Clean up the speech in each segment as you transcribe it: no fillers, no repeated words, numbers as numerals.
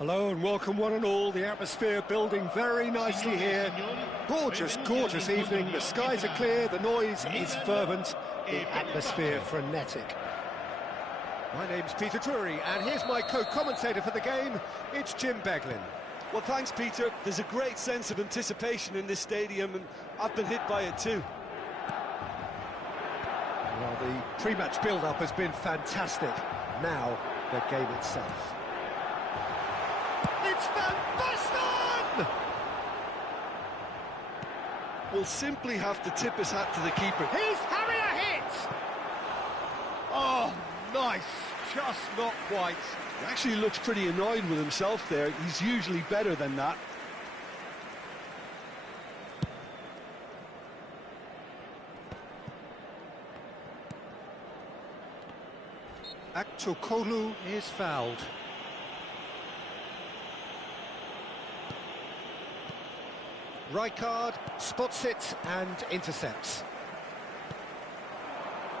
Hello and welcome one and all. The atmosphere building very nicely here. Gorgeous, gorgeous evening. The skies are clear, the noise is fervent, the atmosphere frenetic. My name's Peter Drury and here's my co-commentator for the game. It's Jim Beglin. Well, thanks, Peter. There's a great sense of anticipation in this stadium and I've been hit by it too. Well, the pre-match build-up has been fantastic. Now, the game itself. It's Van Basten! We'll simply have to tip his hat to the keeper. He's having a hit! Oh, nice. Just not quite. He actually looks pretty annoyed with himself there. He's usually better than that. Aktokolu is fouled. Rijkaard spots it and intercepts.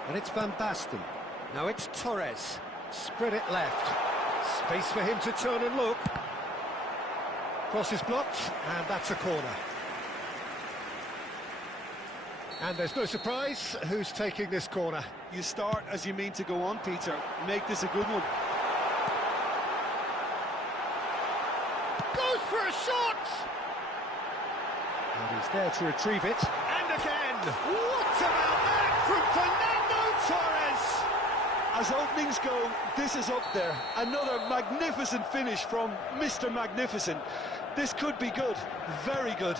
And it's Van Basten. Now it's Torres. Spread it left. Space for him to turn and look. Cross is blocked, and that's a corner. And there's no surprise who's taking this corner. You start as you mean to go on, Peter. Make this a good one. Goes for a shot! And he's there to retrieve it. And again! What about that from Fernando Torres? As openings go, this is up there. Another magnificent finish from Mr. Magnificent. This could be good. Very good.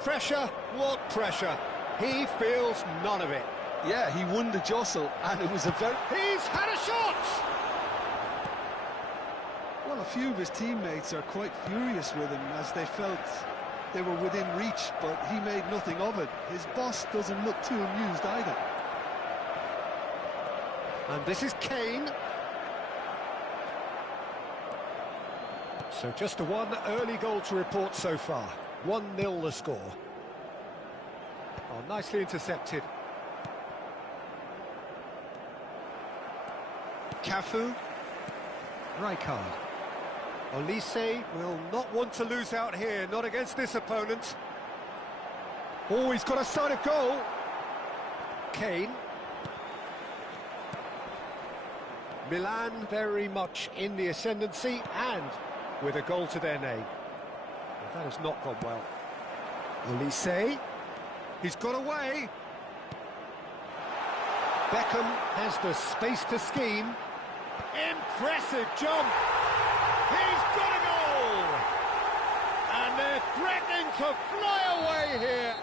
Pressure? What pressure? He feels none of it. Yeah, he won the jostle, and it was a very... He's had a shot! Well, a few of his teammates are quite furious with him, as they felt they were within reach, but he made nothing of it. His boss doesn't look too amused either. And this is Kane. So just one early goal to report so far. 1-0 the score. Oh, nicely intercepted. Cafu. Rijkaard. Olise will not want to lose out here, not against this opponent. Oh, he's got a sight of goal. Kane. Milan very much in the ascendancy and with a goal to their name. Well, that has not gone well. Olise. He's got away. Beckham has the space to scheme. Impressive jump. He's got a goal. And they're threatening to fly away here.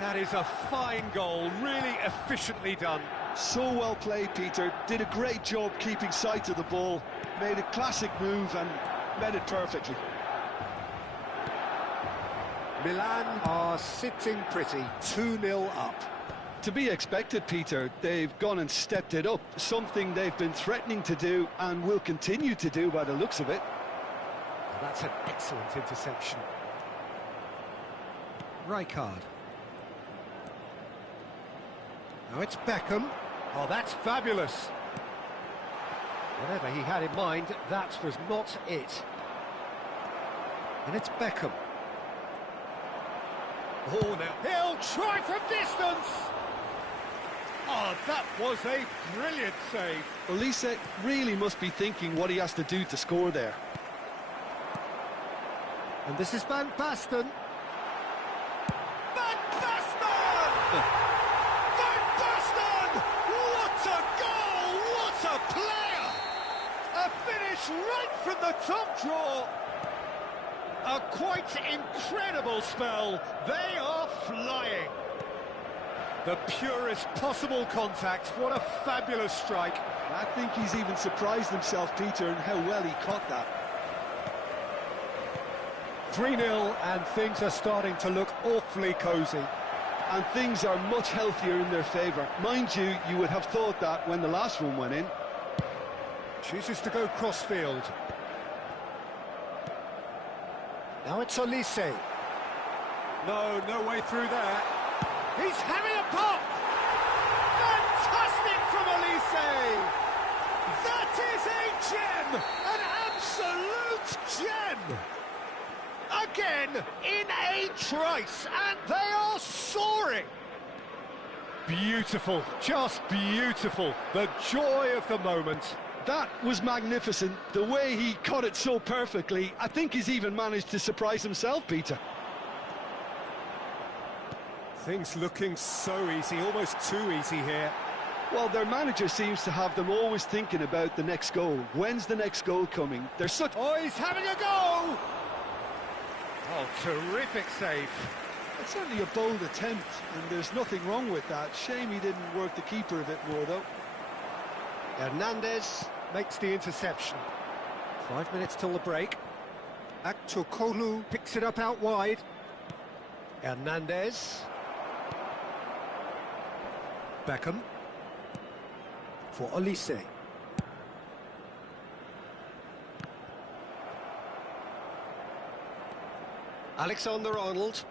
That is a fine goal, really efficiently done. So well played, Peter. Did a great job keeping sight of the ball. Made a classic move and met it perfectly. Milan are sitting pretty, 2-0 up. To be expected, Peter. They've gone and stepped it up, something they've been threatening to do and will continue to do by the looks of it. That's an excellent interception. Rijkaard. Now it's Beckham. Oh, that's fabulous. Whatever he had in mind, that was not it. And it's Beckham. Oh, now he'll try from distance! Oh, that was a brilliant save. Olise really must be thinking what he has to do to score there. And this is Van Basten. Van Basten! Van Basten! What a goal! What a player! A finish right from the top draw. A quite incredible spell. They are flying. The purest possible contact. What a fabulous strike. I think he's even surprised himself, Peter, in how well he caught that. 3-0 and things are starting to look awfully cosy. And things are much healthier in their favour. Mind you, you would have thought that when the last one went in. Chooses to go crossfield. Now it's Olise. No way through there. He's having a pop! Fantastic from Olise! That is a gem! An absolute gem! Again, in a trice, and they are soaring! Beautiful, just beautiful. The joy of the moment. That was magnificent. The way he cut it so perfectly. I think he's even managed to surprise himself, Peter. Things looking so easy, almost too easy here. Well, their manager seems to have them always thinking about the next goal. When's the next goal coming? They're such... Oh, he's having a go! Oh, terrific save. It's certainly a bold attempt, and there's nothing wrong with that. Shame he didn't work the keeper a bit more, though. Hernandez makes the interception. 5 minutes till the break. Aktokolu picks it up out wide. Hernandez. Beckham. For Olise. Alexander-Arnold.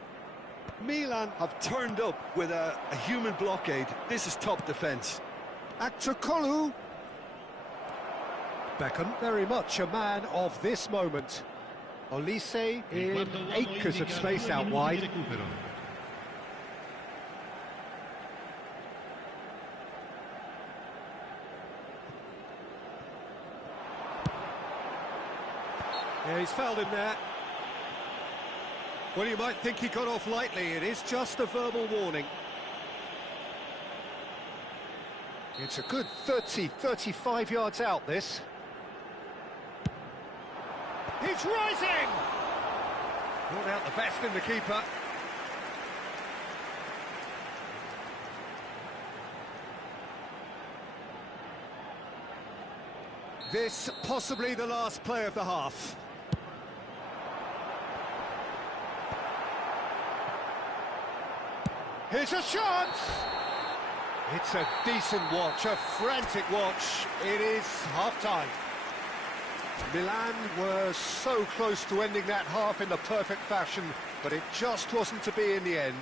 Milan have turned up with a human blockade. This is top defence. Aktokolu. Beckham, very much a man of this moment. Olise in acres of space out wide. Yeah, he's fouled him there. Well, you might think he got off lightly. It is just a verbal warning. It's a good 30, 35 yards out, this. He's rising! Brought out the best in the keeper. This possibly the last play of the half. Here's a chance! It's a decent watch, a frantic watch. It is half-time. Milan were so close to ending that half in the perfect fashion, but it just wasn't to be in the end.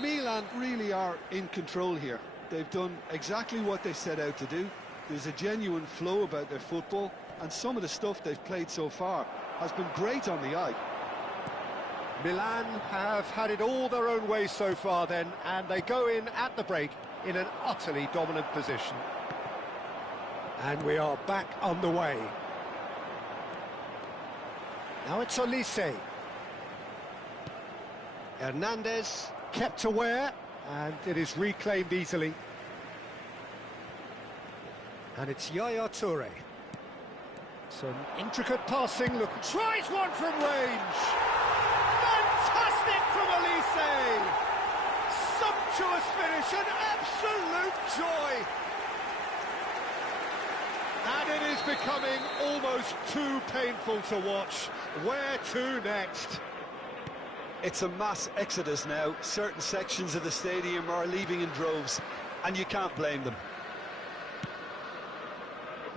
Milan really are in control here. They've done exactly what they set out to do. There's a genuine flow about their football, and some of the stuff they've played so far has been great on the eye. Milan have had it all their own way so far then, and they go in at the break in an utterly dominant position. And we are back underway. Now it's Olise. Hernandez kept aware, and it is reclaimed easily. And it's Yaya Toure. Some intricate passing, look, tries one from range! Fantastic from Olise! Sumptuous finish, an absolute joy! And it is becoming almost too painful to watch. Where to next? It's a mass exodus now. Certain sections of the stadium are leaving in droves, and you can't blame them.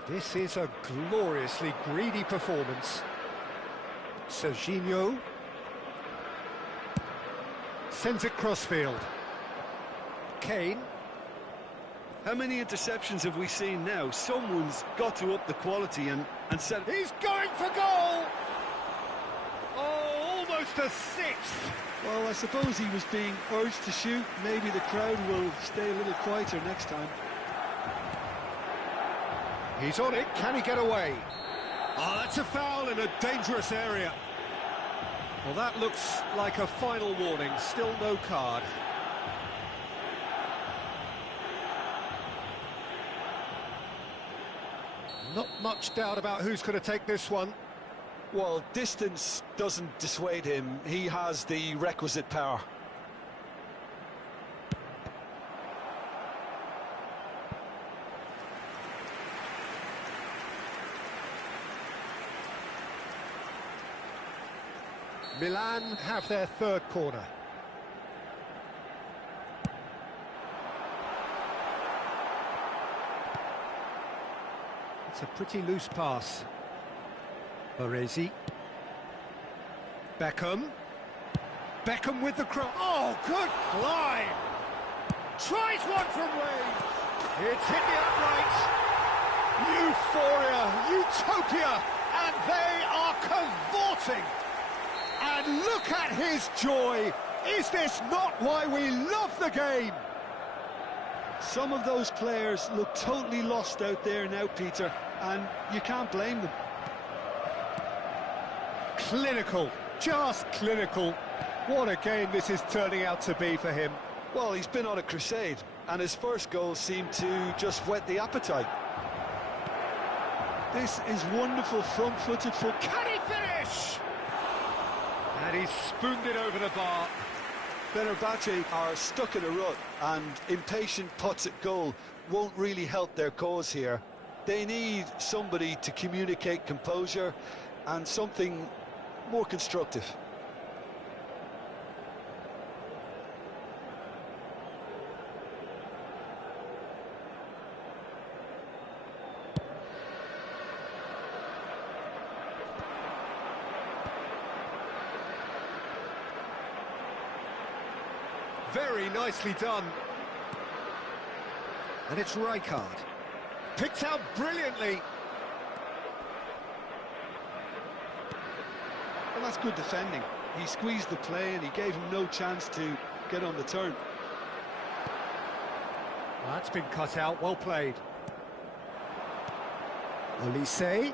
This is a gloriously greedy performance. Serginho sends it crossfield. Kane. How many interceptions have we seen now? Someone's got to up the quality and set... He's going for goal! Oh, almost a sixth! Well, I suppose he was being urged to shoot. Maybe the crowd will stay a little quieter next time. He's on it, can he get away? Oh, that's a foul in a dangerous area. Well, that looks like a final warning, still no card. Not much doubt about who's going to take this one. Well, distance doesn't dissuade him. He has the requisite power. Milan have their third corner. It's a pretty loose pass. Baresi. Beckham. Beckham with the cross. Oh, good climb! Tries one from range. It's hit the uprights. Euphoria, utopia, and they are cavorting. And look at his joy. Is this not why we love the game? Some of those players look totally lost out there now, Peter, and you can't blame them. Clinical, just clinical. What a game this is turning out to be for him. Well, he's been on a crusade, and his first goal seemed to just whet the appetite. This is wonderful front-footed football. Can he finish? And he's spooned it over the bar. Fenerbahce are stuck in a rut, and impatient putts at goal won't really help their cause here. They need somebody to communicate composure and something more constructive. Very nicely done. And it's Rijkaard. Picked out brilliantly. Well, that's good defending. He squeezed the play and he gave him no chance to get on the turn. Well, that's been cut out, well played. Olise.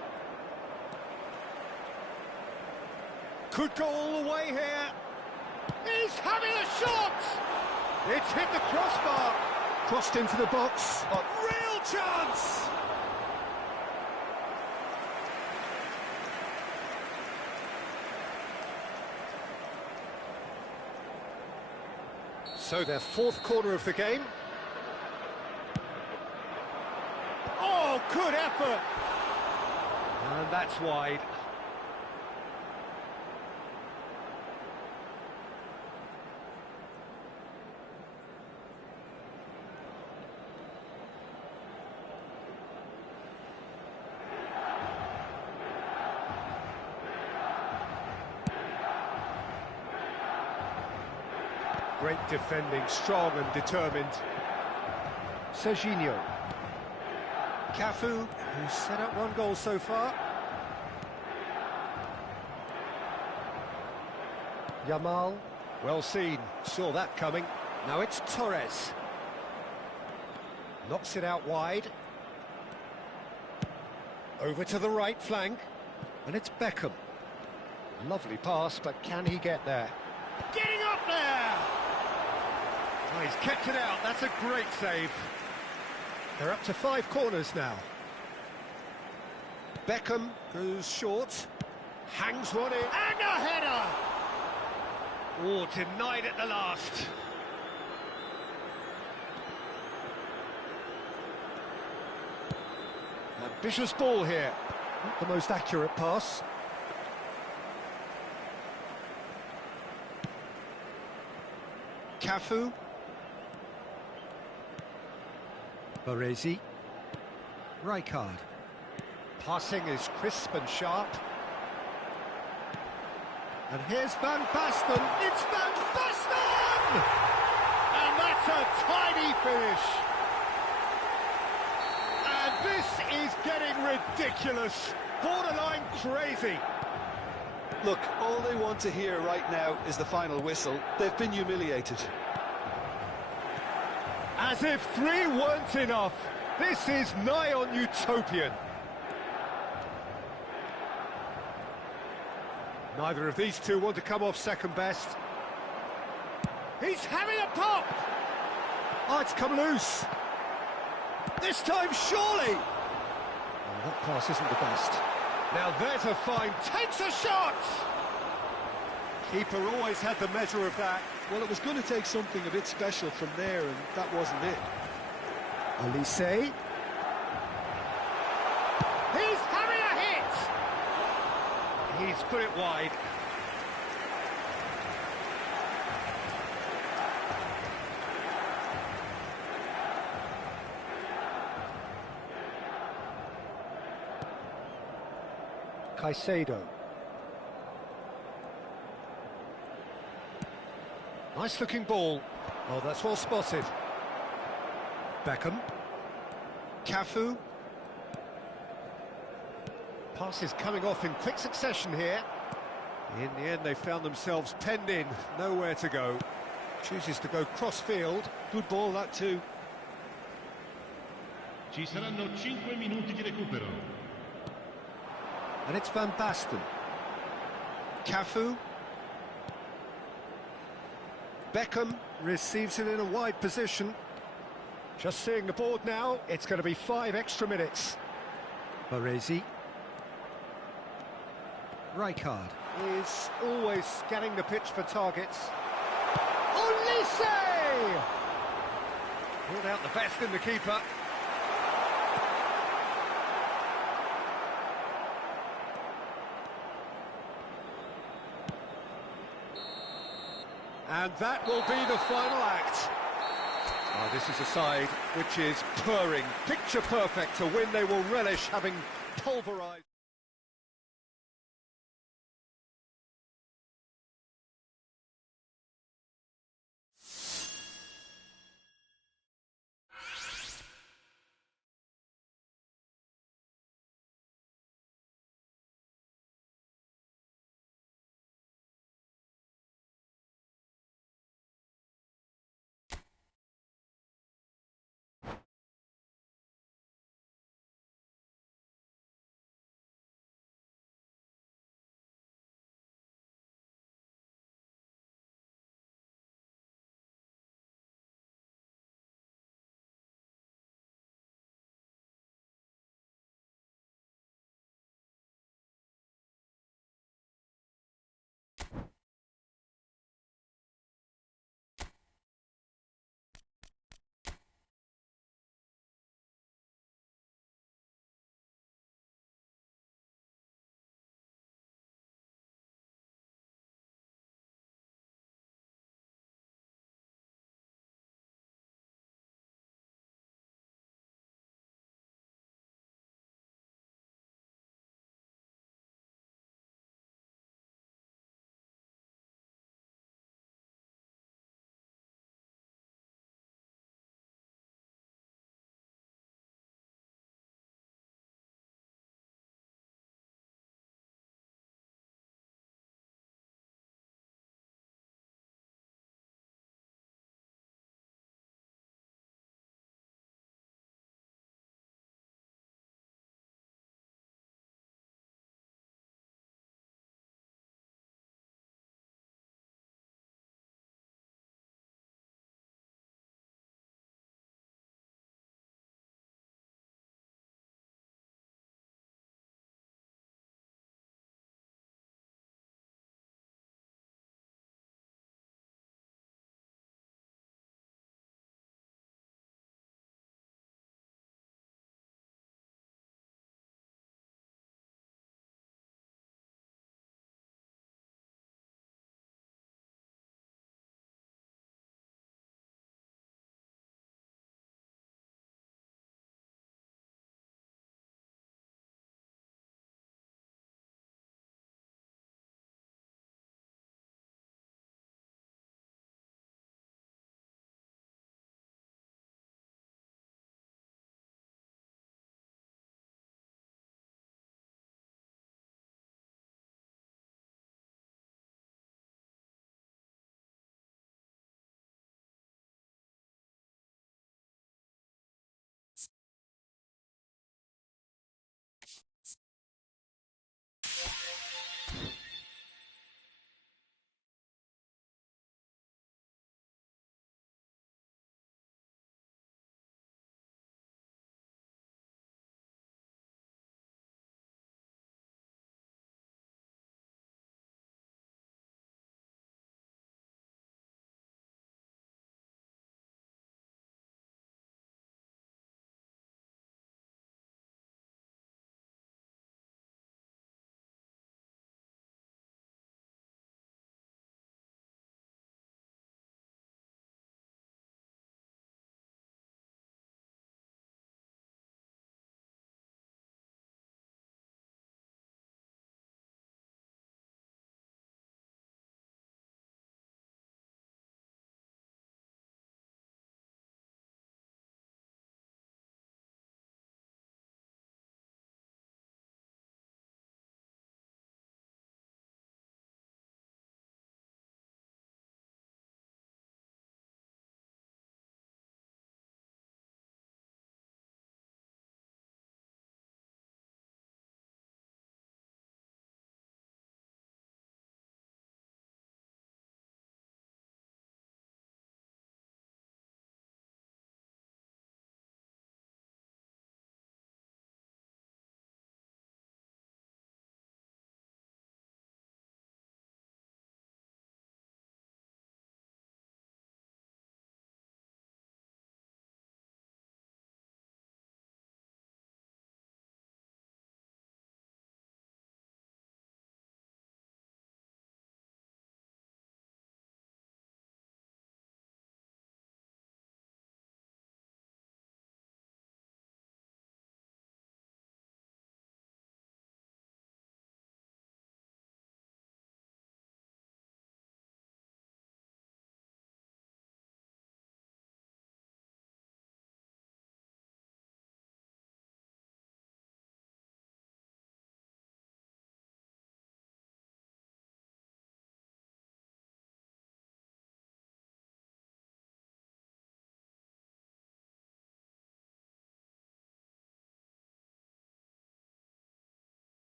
Could go all the way here. He's having a shot! It's hit the crossbar. Crossed into the box. A real chance! So their fourth corner of the game. Oh, good effort! And that's wide. Great defending, strong and determined. Serginho. Cafu, who's set up one goal so far. Yamal, well seen, saw that coming. Now it's Torres. Knocks it out wide. Over to the right flank. And it's Beckham. Lovely pass, but can he get there? Getting up there! Oh, he's kept it out, that's a great save. They're up to 5 corners now. Beckham goes short, hangs one in, and a header! Oh, denied at the last. Ambitious ball here. Not the most accurate pass. Cafu. Baresi. Rijkaard. Passing is crisp and sharp. And here's Van Basten. It's Van Basten! And that's a tiny finish. And this is getting ridiculous. Borderline crazy. Look, all they want to hear right now is the final whistle. They've been humiliated. As if 3 weren't enough, this is nigh on utopian. Neither of these two want to come off second best. He's having a pop! Oh, it's come loose. This time, surely! Oh, that pass isn't the best. Now there's a fine, takes a shot! Keeper always had the measure of that. Well, it was going to take something a bit special from there, and that wasn't it. Olise. He's having a hit! He's put it wide. Caicedo. Nice looking ball. Oh, that's well spotted. Beckham. Cafu. Passes coming off in quick succession here. In the end, they found themselves penned in, nowhere to go. Chooses to go cross-field. Good ball, that too. Ci saranno 5 minuti di recupero. And it's Van Basten. Cafu. Beckham receives it in a wide position. Just seeing the board now, it's going to be 5 extra minutes. Baresi. Rijkaard is always scanning the pitch for targets. Olise! Pulled out the best in the keeper. And that will be the final act. Oh, this is a side which is purring, picture perfect, a win they will relish, having pulverised.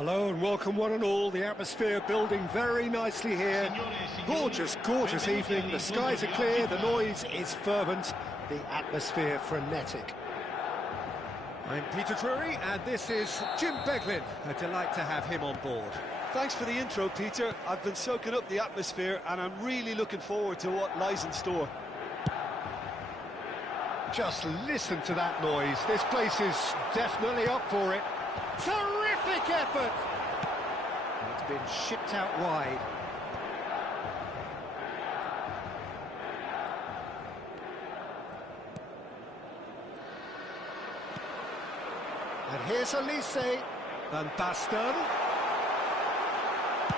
Hello and welcome one and all. The atmosphere building very nicely here. Gorgeous, gorgeous evening. The skies are clear, the noise is fervent, the atmosphere frenetic. I'm Peter Drury, and this is Jim Beglin. A delight to have him on board. Thanks for the intro, Peter. I've been soaking up the atmosphere, and I'm really looking forward to what lies in store. Just listen to that noise. This place is definitely up for it. Terrific effort! It's been shipped out wide. And here's Elise. Van Basten.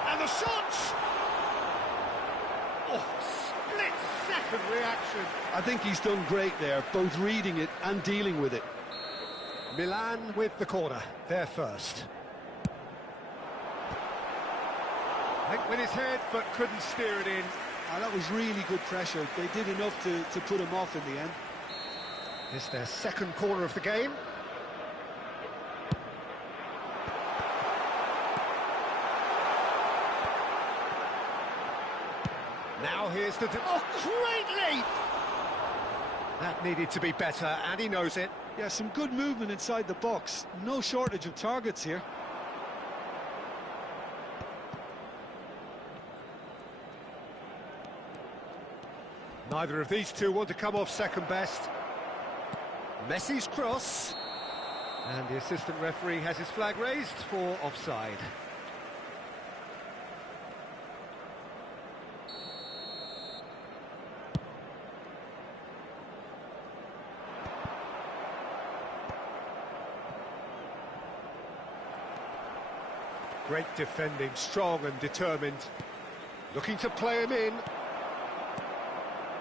And the shot! Oh, split-second reaction. I think he's done great there, both reading it and dealing with it. Milan with the corner, they're first. Went with his head, but couldn't steer it in. That was really good pressure. They did enough to put him off in the end. It's their second corner of the game. Now here's the... Oh, great leap! That needed to be better, and he knows it. Yeah, some good movement inside the box. No shortage of targets here. Neither of these two want to come off second best. Messi's cross. And the assistant referee has his flag raised for offside. Great defending, strong and determined. Looking to play him in.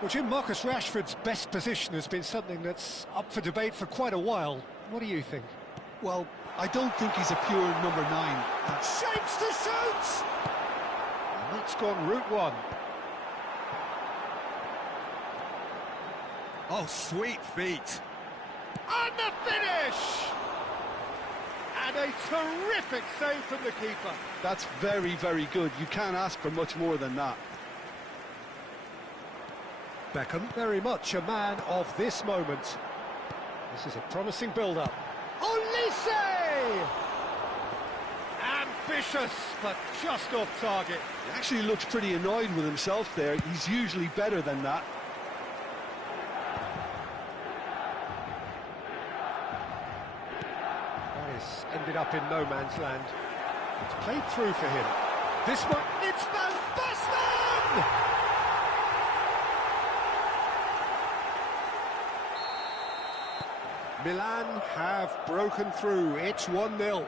Well, Jim, Marcus Rashford's best position has been something that's up for debate for quite a while. What do you think? Well, I don't think he's a pure number 9. Shapes to shoot! And that's gone route one. Oh, sweet feet. And the finish! And a terrific save from the keeper. That's very, very good. You can't ask for much more than that. Beckham, very much a man of this moment. This is a promising build-up. Olise! Ambitious, but just off target. He actually looks pretty annoyed with himself there. He's usually better than that. Ended up in no man's land. It's played through for him. This one, It's Van Basten! Milan have broken through. It's 1-0.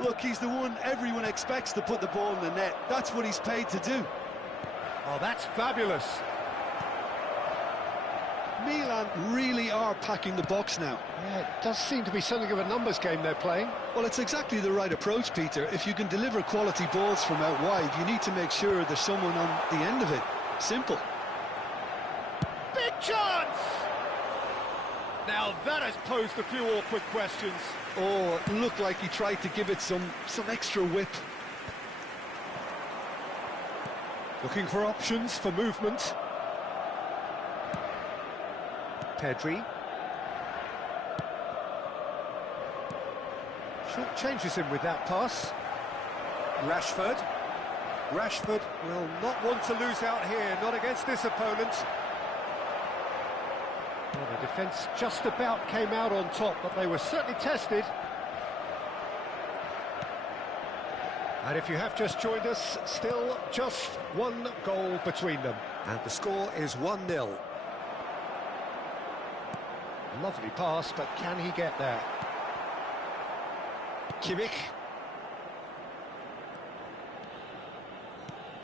Look, he's the one everyone expects to put the ball in the net. That's what he's paid to do. Oh, that's fabulous. Milan really are packing the box now. Yeah, it does seem to be something of a numbers game they're playing. Well, it's exactly the right approach, Peter. If you can deliver quality balls from out wide, you need to make sure there's someone on the end of it. Simple. Big chance! Now that has posed a few awkward questions. Oh, it looked like he tried to give it some extra whip. Looking for options for movement. Pedri. Short changes him with that pass. Rashford. Rashford will not want to lose out here, not against this opponent. Well, the defence just about came out on top, but they were certainly tested. And if you have just joined us, still just one goal between them. And the score is 1-0. Lovely pass, but can he get there? Kimmich.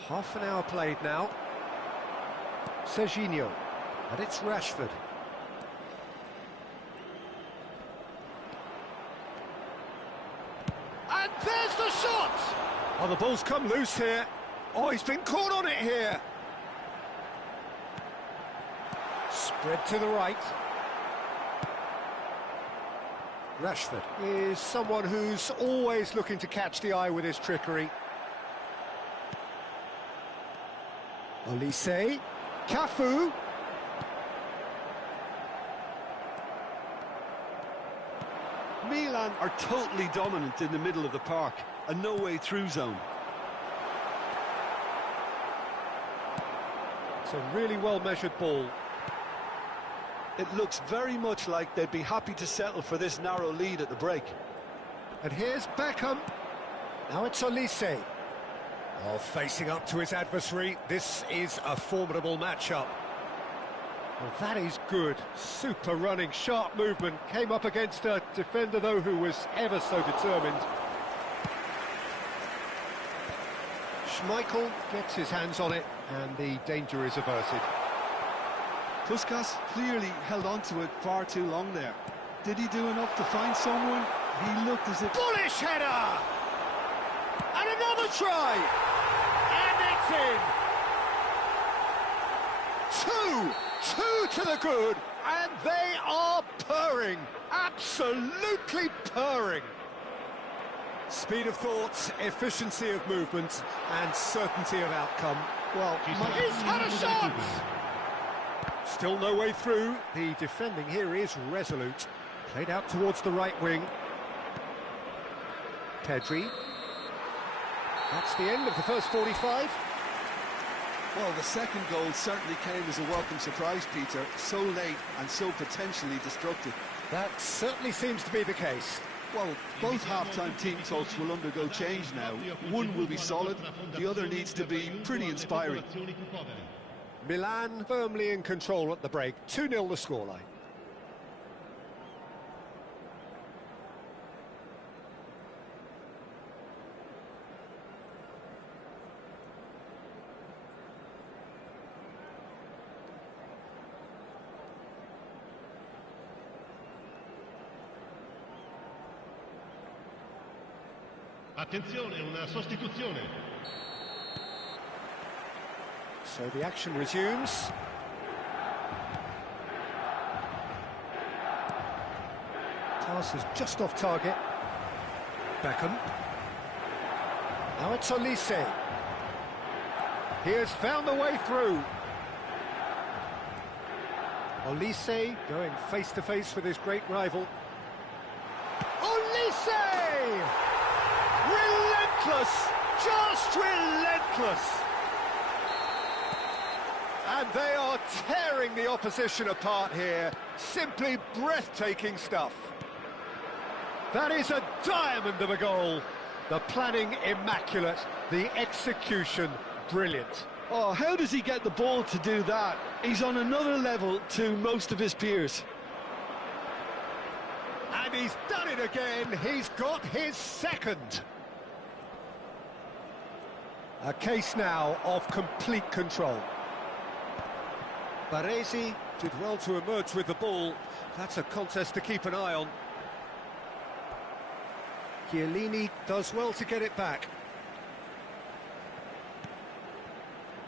Half an hour played now. Serginho. And it's Rashford. And there's the shot! Oh, the ball's come loose here. Oh, he's been caught on it here. Spread to the right. Rashford is someone who's always looking to catch the eye with his trickery. Olise, Cafu. Milan are totally dominant in the middle of the park, a no-way through zone. It's a really well-measured ball. It looks very much like they'd be happy to settle for this narrow lead at the break. And here's Beckham. Now it's Olise. Oh, facing up to his adversary. This is a formidable matchup. Well, that is good. Super running, sharp movement. Came up against a defender, though, who was ever so determined. Schmeichel gets his hands on it, and the danger is averted. Puskas clearly held on to it far too long there. Did he do enough to find someone? He looked as if... Bullish header! And another try! And it's in! Two to the good, and they are purring, absolutely purring. Speed of thought, efficiency of movement, and certainty of outcome. Well, he's had a shot! Still no way through. The defending here is resolute. Played out towards the right wing. Pedri. That's the end of the first 45. Well, the second goal certainly came as a welcome surprise, Peter. So late and so potentially destructive. That certainly seems to be the case. Well, both half-time team talks will undergo change now. One will be solid, the other needs to be pretty inspiring. Milan firmly in control at the break. 2-0 the scoreline. Attenzione, una sostituzione. So the action resumes. Pass is just off target. Beckham. Now it's Olise. He has found the way through. Olise going face-to-face with his great rival. Olise! Relentless! Just relentless! And they are tearing the opposition apart here. Simply breathtaking stuff. That is a diamond of a goal. The planning immaculate, the execution brilliant. Oh, how does he get the ball to do that? He's on another level to most of his peers. And he's done it again. He's got his second. A case now of complete control. Baresi did well to emerge with the ball. That's a contest to keep an eye on. Chiellini does well to get it back.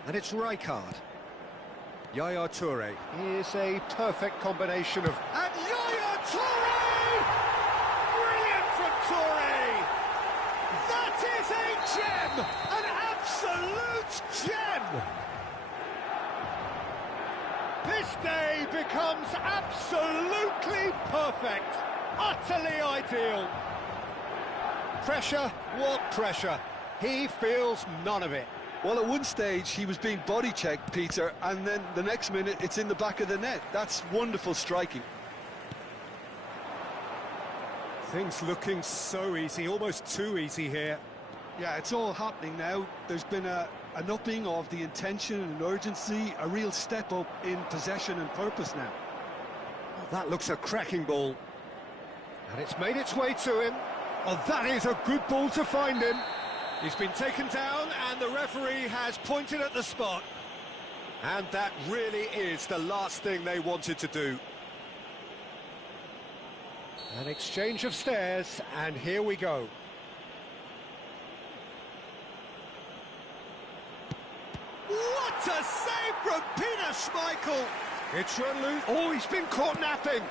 And it's Rijkaard. Yaya Toure is a perfect combination of... And Yaya Toure! Brilliant from Toure! That is a gem! An absolute gem! This day becomes absolutely perfect, utterly ideal. Pressure, what pressure? He feels none of it. Well, at one stage he was being body-checked, Peter, and then the next minute it's in the back of the net. That's wonderful striking. Things looking so easy, almost too easy here. Yeah, it's all happening now. There's been an upping of the intention and urgency, a real step up in possession and purpose now. Oh, that looks a cracking ball. And it's made its way to him. Oh, that is a good ball to find him. He's been taken down and the referee has pointed at the spot. And that really is the last thing they wanted to do. An exchange of stares, and here we go. What a save from Peter Schmeichel! It's run loose. Oh, he's been caught napping.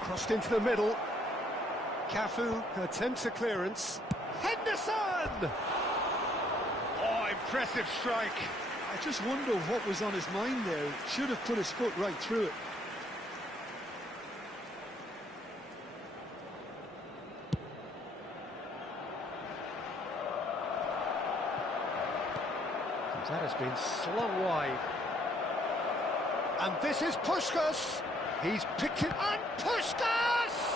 Crossed into the middle. Cafu attempts a clearance. Henderson! Oh, impressive strike. I just wonder what was on his mind there. Should have put his foot right through it. That has been slung wide. And this is Puskás. He's picked it, and Puskás!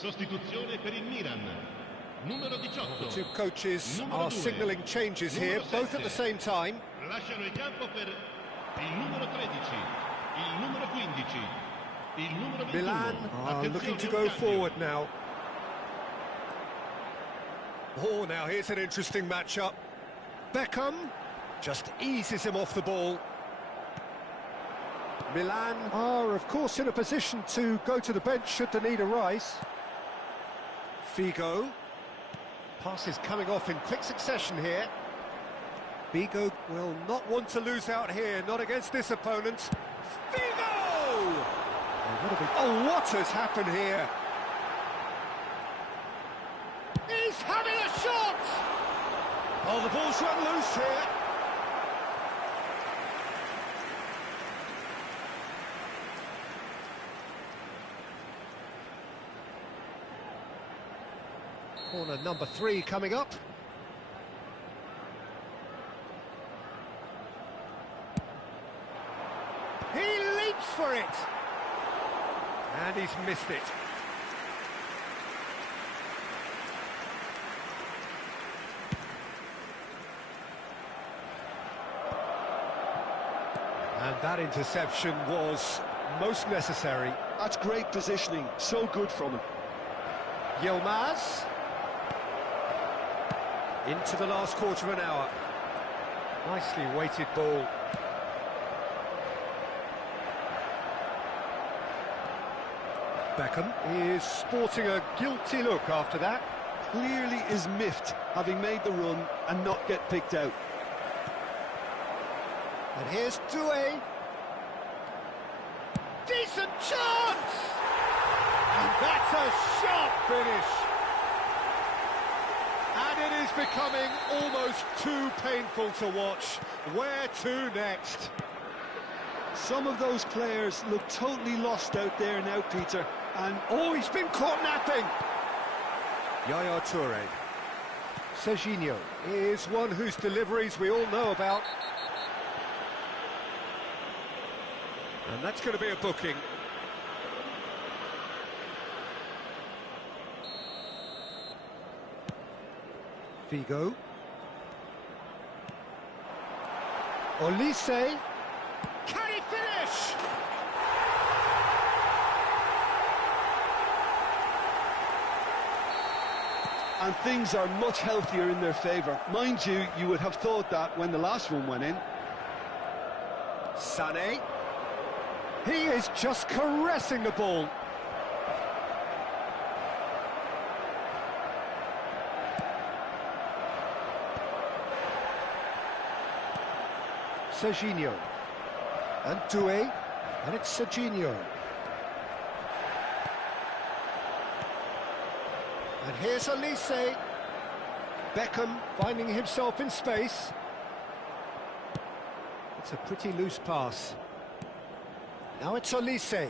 Sostituzione per il Milan. Numero 18. The two coaches are signalling changes here, both at the same time. Lasciano il campo per il numero 13, il numero 15, il numero 21. Milan are looking to go forward now. Oh, now here's an interesting matchup. Beckham just eases him off the ball. Milan are, of course, in a position to go to the bench should the need arise. Figo. Passes coming off in quick succession here. Figo will not want to lose out here, not against this opponent. Figo! Oh, what has happened here? He's having a shot! Oh, the ball's run loose here. Corner number 3 coming up. He leaps for it! And he's missed it. And that interception was most necessary. That's great positioning, so good from him. Yilmaz. Into the last quarter of an hour. Nicely weighted ball. Beckham is sporting a guilty look after that. Clearly is miffed, having made the run and not get picked out. And here's Doué. Decent chance! And that's a sharp finish. And it is becoming almost too painful to watch. Where to next? Some of those players look totally lost out there now, Peter. And oh, he's been caught napping. Yaya Touré. Serginho is one whose deliveries we all know about. And that's going to be a booking. Figo. Olise. Can he finish? And things are much healthier in their favour. Mind you, you would have thought that when the last one went in. Sané. He is just caressing the ball. Serginho. And Doué. And it's Serginho. And here's Olise. Beckham finding himself in space. It's a pretty loose pass. Now it's Olise.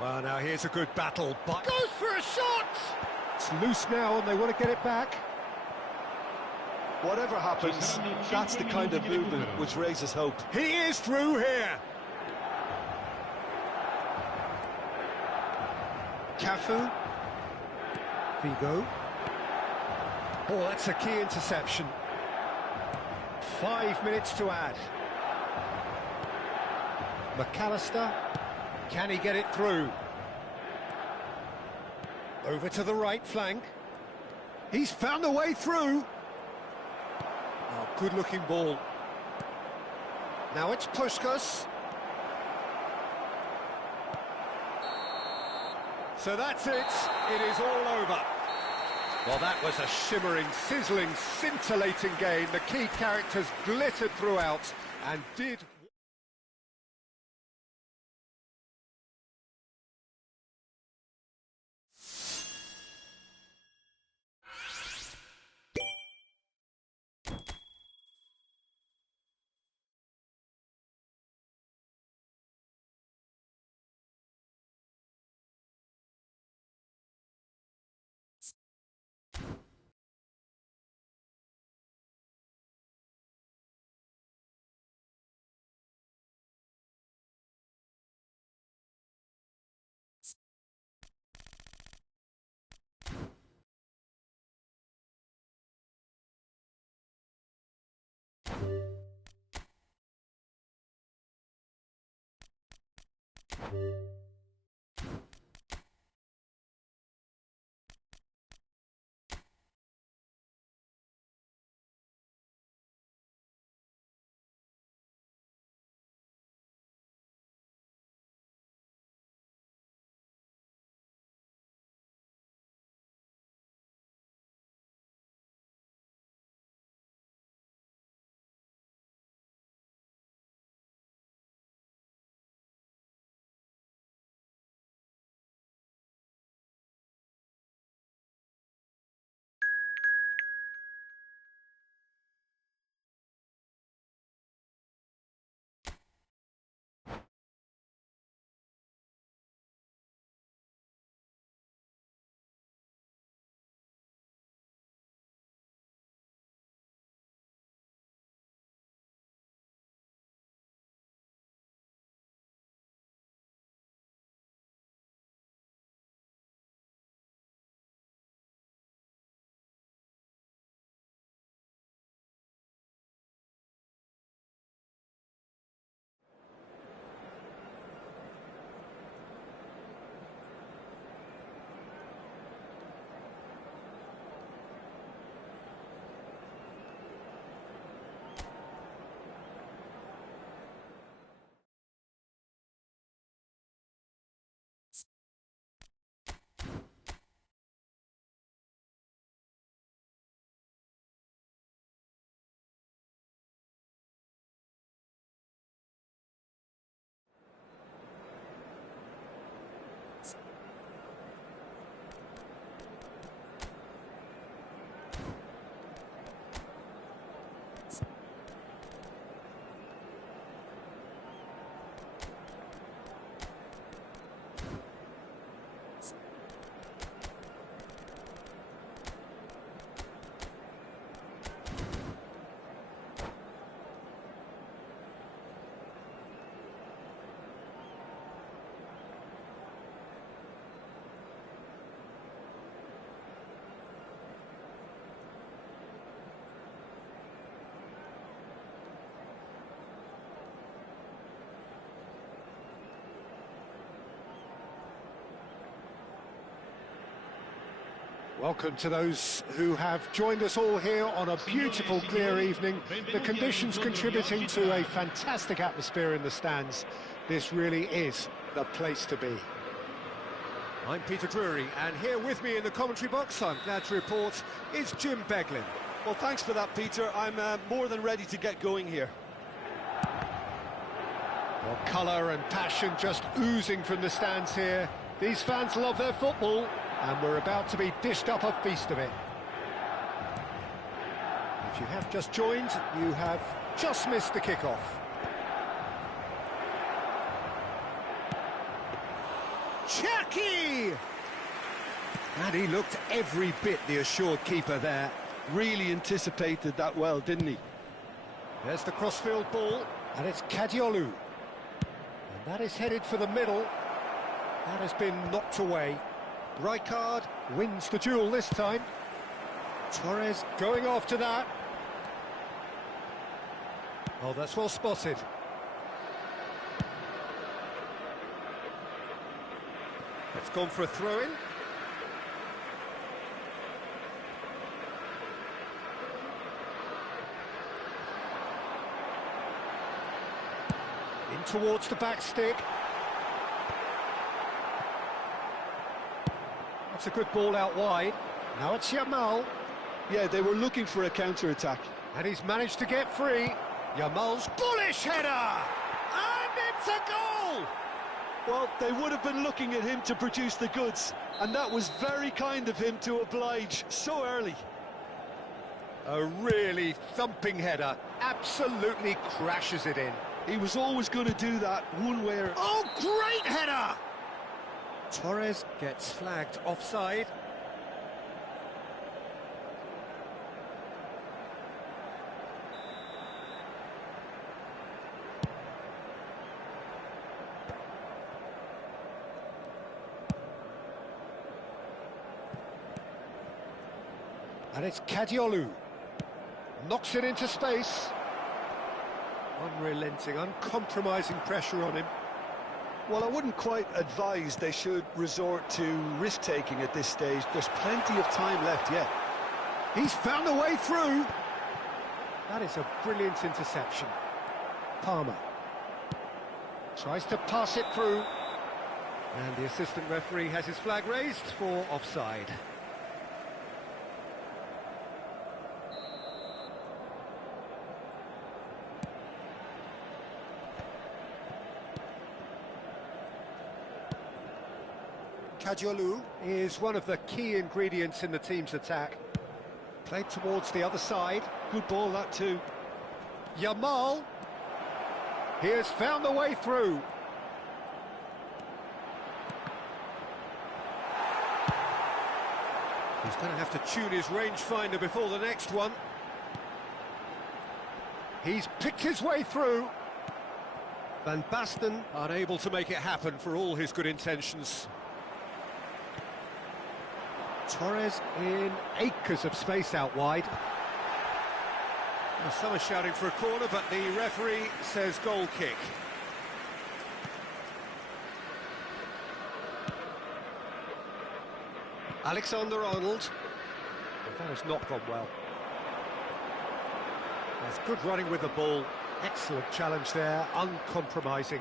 Well, now here's a good battle, but goes for a shot! It's loose now and they want to get it back. Whatever happens, that's the kind of movement which raises hope. He is through here. Cafu. Figo. Oh, that's a key interception. 5 minutes to add. McAllister. Can he get it through? Over to the right flank. He's found a way through. Oh, good-looking ball. Now it's Puskás. So that's it. It is all over. Well, that was a shimmering, sizzling, scintillating game. The key characters glittered throughout and did... Welcome to those who have joined us all here on a beautiful, clear evening. The conditions contributing to a fantastic atmosphere in the stands. This really is the place to be. I'm Peter Drury, and here with me in the commentary box, I'm glad to report, is Jim Beglin. Well, thanks for that, Peter. I'm more than ready to get going here. Well, colour and passion just oozing from the stands here. These fans love their football, and we're about to be dished up a feast of it. If you have just joined, you have just missed the kickoff. Chucky! And he looked every bit the assured keeper there. Really anticipated that well, didn't he? There's the crossfield ball, and it's Kadiolu. And that is headed for the middle. That has been knocked away. Rijkaard wins the duel this time. Torres going after that. Oh, that's well spotted. It's gone for a throw-in. In towards the back stick. That's a good ball out wide. Now it's Yamal. Yeah, they were looking for a counter-attack. And he's managed to get free. Yamal's bullish header! And it's a goal! Well, they would have been looking at him to produce the goods, and that was very kind of him to oblige so early. A really thumping header. Absolutely crashes it in. He was always going to do that one way or... Oh, great header! Torres gets flagged offside. And it's Kadiolu. Knocks it into space. Unrelenting, uncompromising pressure on him. Well, I wouldn't quite advise they should resort to risk-taking at this stage. There's plenty of time left yet. He's found a way through. That is a brilliant interception. Palmer tries to pass it through. And the assistant referee has his flag raised for offside. Kadiolu is one of the key ingredients in the team's attack. Played towards the other side. Good ball, that too. Yamal. He has found a way through. He's going to have to tune his rangefinder before the next one. He's picked his way through. Van Basten unable to make it happen for all his good intentions. Torres in acres of space out wide. Well, some are shouting for a corner, but the referee says goal kick. Alexander-Arnold. That has not gone well. That's good running with the ball. Excellent challenge there, uncompromising.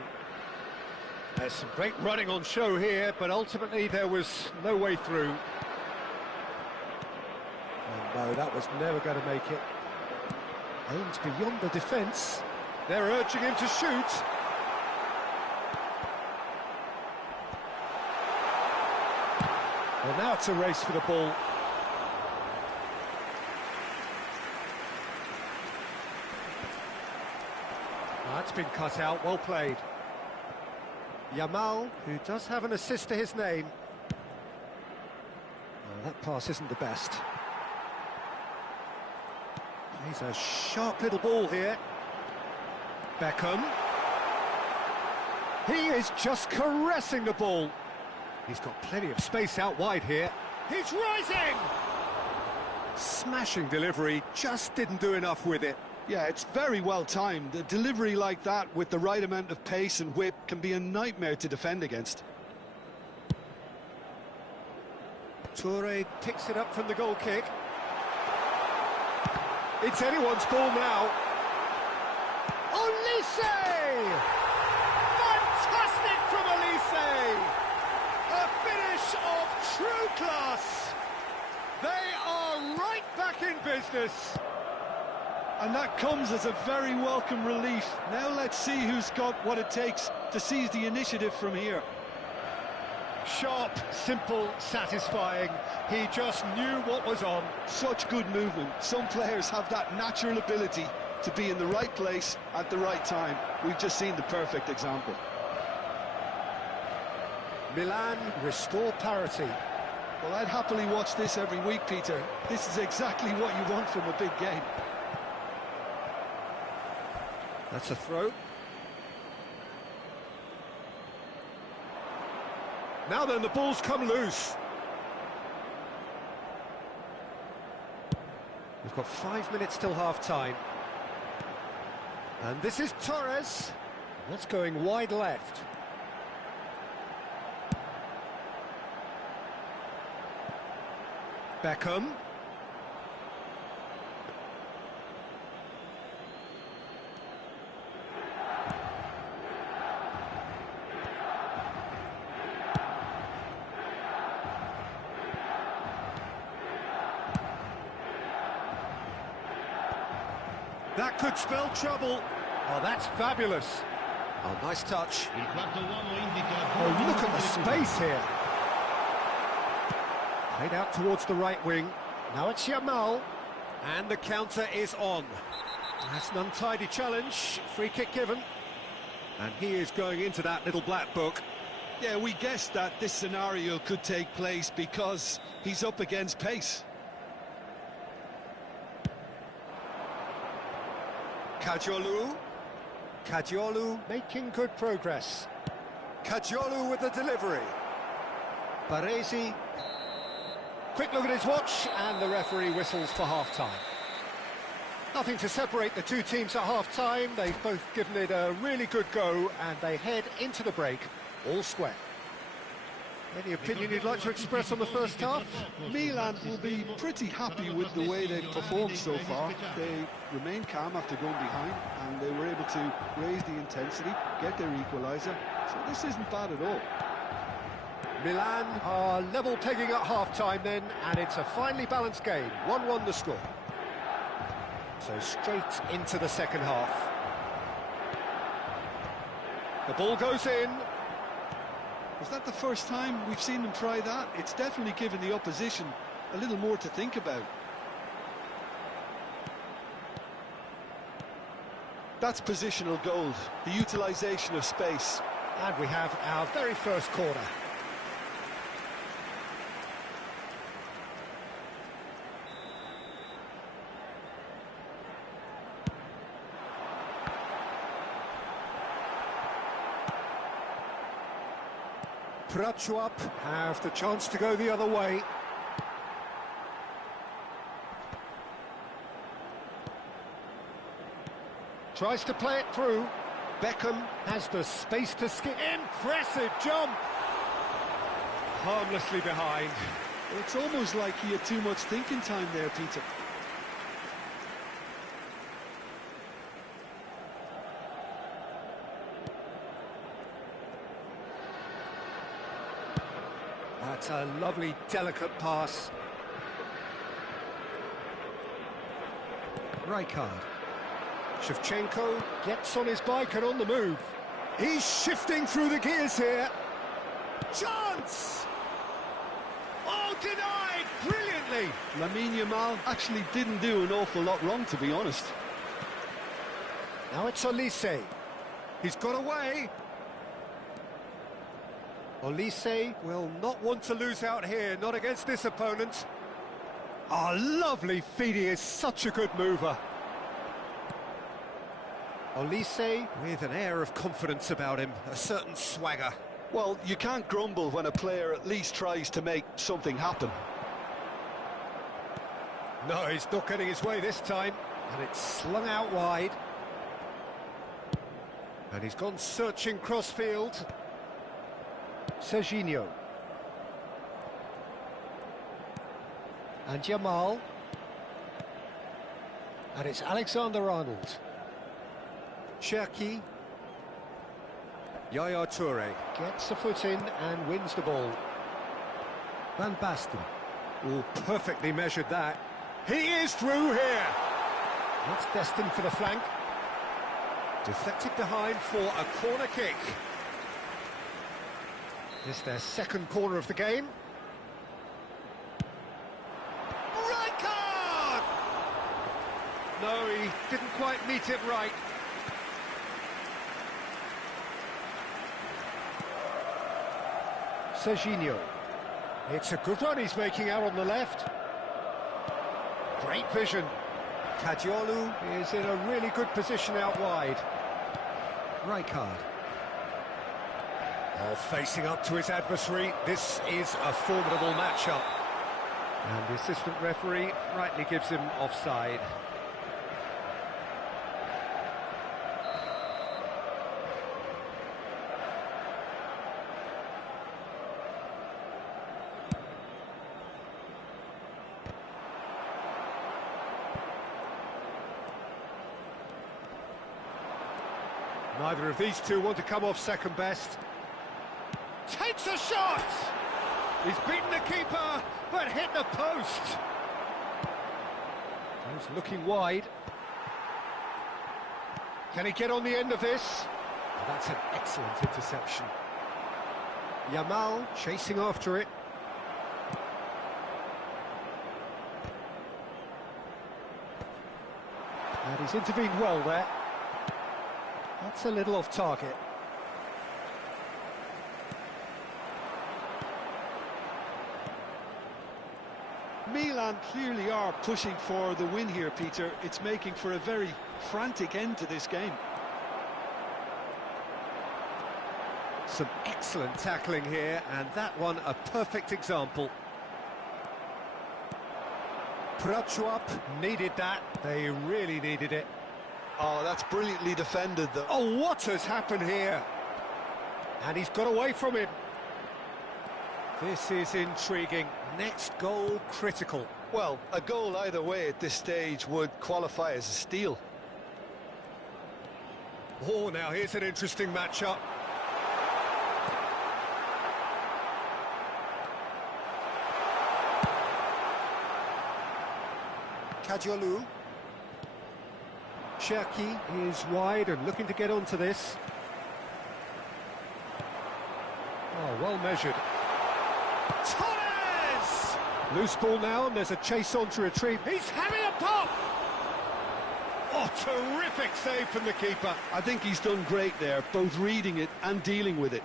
There's some great running on show here, but ultimately there was no way through. And no, that was never going to make it. Aims beyond the defence. They're urging him to shoot. Well, now it's a race for the ball. That's been cut out, well played. Yamal, who does have an assist to his name. Well, that pass isn't the best. He's a sharp little ball here. Beckham. He is just caressing the ball. He's got plenty of space out wide here. He's rising! Smashing delivery, just didn't do enough with it. Yeah, it's very well timed. A delivery like that with the right amount of pace and whip can be a nightmare to defend against. Toure picks it up from the goal kick. It's anyone's ball now. Olise! Fantastic from Olise! A finish of true class! They are right back in business. And that comes as a very welcome relief. Now let's see who's got what it takes to seize the initiative from here. Sharp, simple, satisfying. He just knew what was on. Such good movement. Some players have that natural ability to be in the right place at the right time. We've just seen the perfect example. Milan restore parity. Well, I'd happily watch this every week, Peter. This is exactly what you want from a big game. That's a throw. Now then, the ball's come loose. We've got 5 minutes till half-time. And this is Torres. That's going wide left. Beckham. That could spell trouble. Oh, that's fabulous. Oh, nice touch. Il quarto uomo indica... Oh, look at the space here. Played out towards the right wing. Now it's Yamal. And the counter is on. That's an untidy challenge. Free kick given. And he is going into that little black book. Yeah, we guessed that this scenario could take place because he's up against pace. Kadiolu making good progress. Kadiolu with the delivery. Baresi. Quick look at his watch, and the referee whistles for half-time. Nothing to separate the two teams at half-time. They've both given it a really good go, and they head into the break all square. Any opinion you'd like to express on the first half? Milan will be pretty happy with the way they've performed so far. They remained calm after going behind, and they were able to raise the intensity, get their equaliser. So this isn't bad at all. Milan are level pegging at half-time then, and it's a finely balanced game. 1-1 the score. So straight into the second half. The ball goes in. Was that the first time we've seen them try that? It's definitely given the opposition a little more to think about. That's positional gold, the utilisation of space. And we have our very first corner. Prachuap have the chance to go the other way. Tries to play it through. Beckham has the space to skip. Impressive jump! Harmlessly behind. It's almost like he had too much thinking time there, Peter. That's a lovely, delicate pass. Rijkaard. Shevchenko gets on his bike and on the move. He's shifting through the gears here. Chance! Oh, denied brilliantly. Lamine Yamal actually didn't do an awful lot wrong, to be honest. Now it's Olise. He's got away. Olise will not want to lose out here, not against this opponent. Oh, lovely feed, he is such a good mover. Olise with an air of confidence about him, a certain swagger. Well, you can't grumble when a player at least tries to make something happen. No, he's not getting his way this time, and it's slung out wide. And he's gone searching crossfield. Serginho. And Yamal. And it's Alexander-Arnold. Cherki. Yaya Toure gets the foot in and wins the ball. Van Basten. Oh, perfectly measured that. He is through here. That's destined for the flank. Deflected behind for a corner kick. This their second corner of the game. Rijkaard! No, he didn't quite meet it right. Serginho. It's a good run he's making out on the left. Great vision. Kadiolu is in a really good position out wide. Rijkaard. Oh, facing up to his adversary. This is a formidable matchup. And the assistant referee rightly gives him offside. Neither of these two want to come off second best. Takes a shot! He's beaten the keeper, but hit the post. He's looking wide. Can he get on the end of this? Oh, that's an excellent interception. Yamal chasing after it. And he's intervened well there. That's a little off target. Milan clearly are pushing for the win here, Peter. It's making for a very frantic end to this game. Some excellent tackling here, and that one a perfect example. Prachuap needed that. They really needed it. Oh, that's brilliantly defended, though. Oh, what has happened here? And he's got away from him. This is intriguing. Next goal, critical. Well, a goal either way at this stage would qualify as a steal. Oh, now here's an interesting matchup. Kajolu. Cherki is wide and looking to get onto this. Oh, well measured. Torres! Loose ball now, and there's a chase on to retrieve. He's having a pop! Oh, terrific save from the keeper. I think he's done great there, both reading it and dealing with it.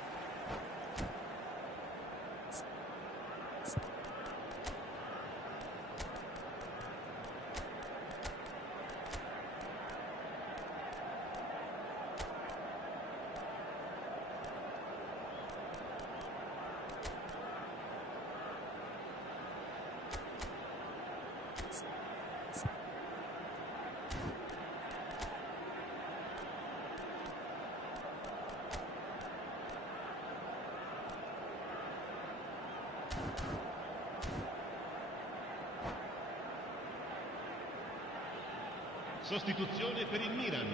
Sostituzione per il Milan.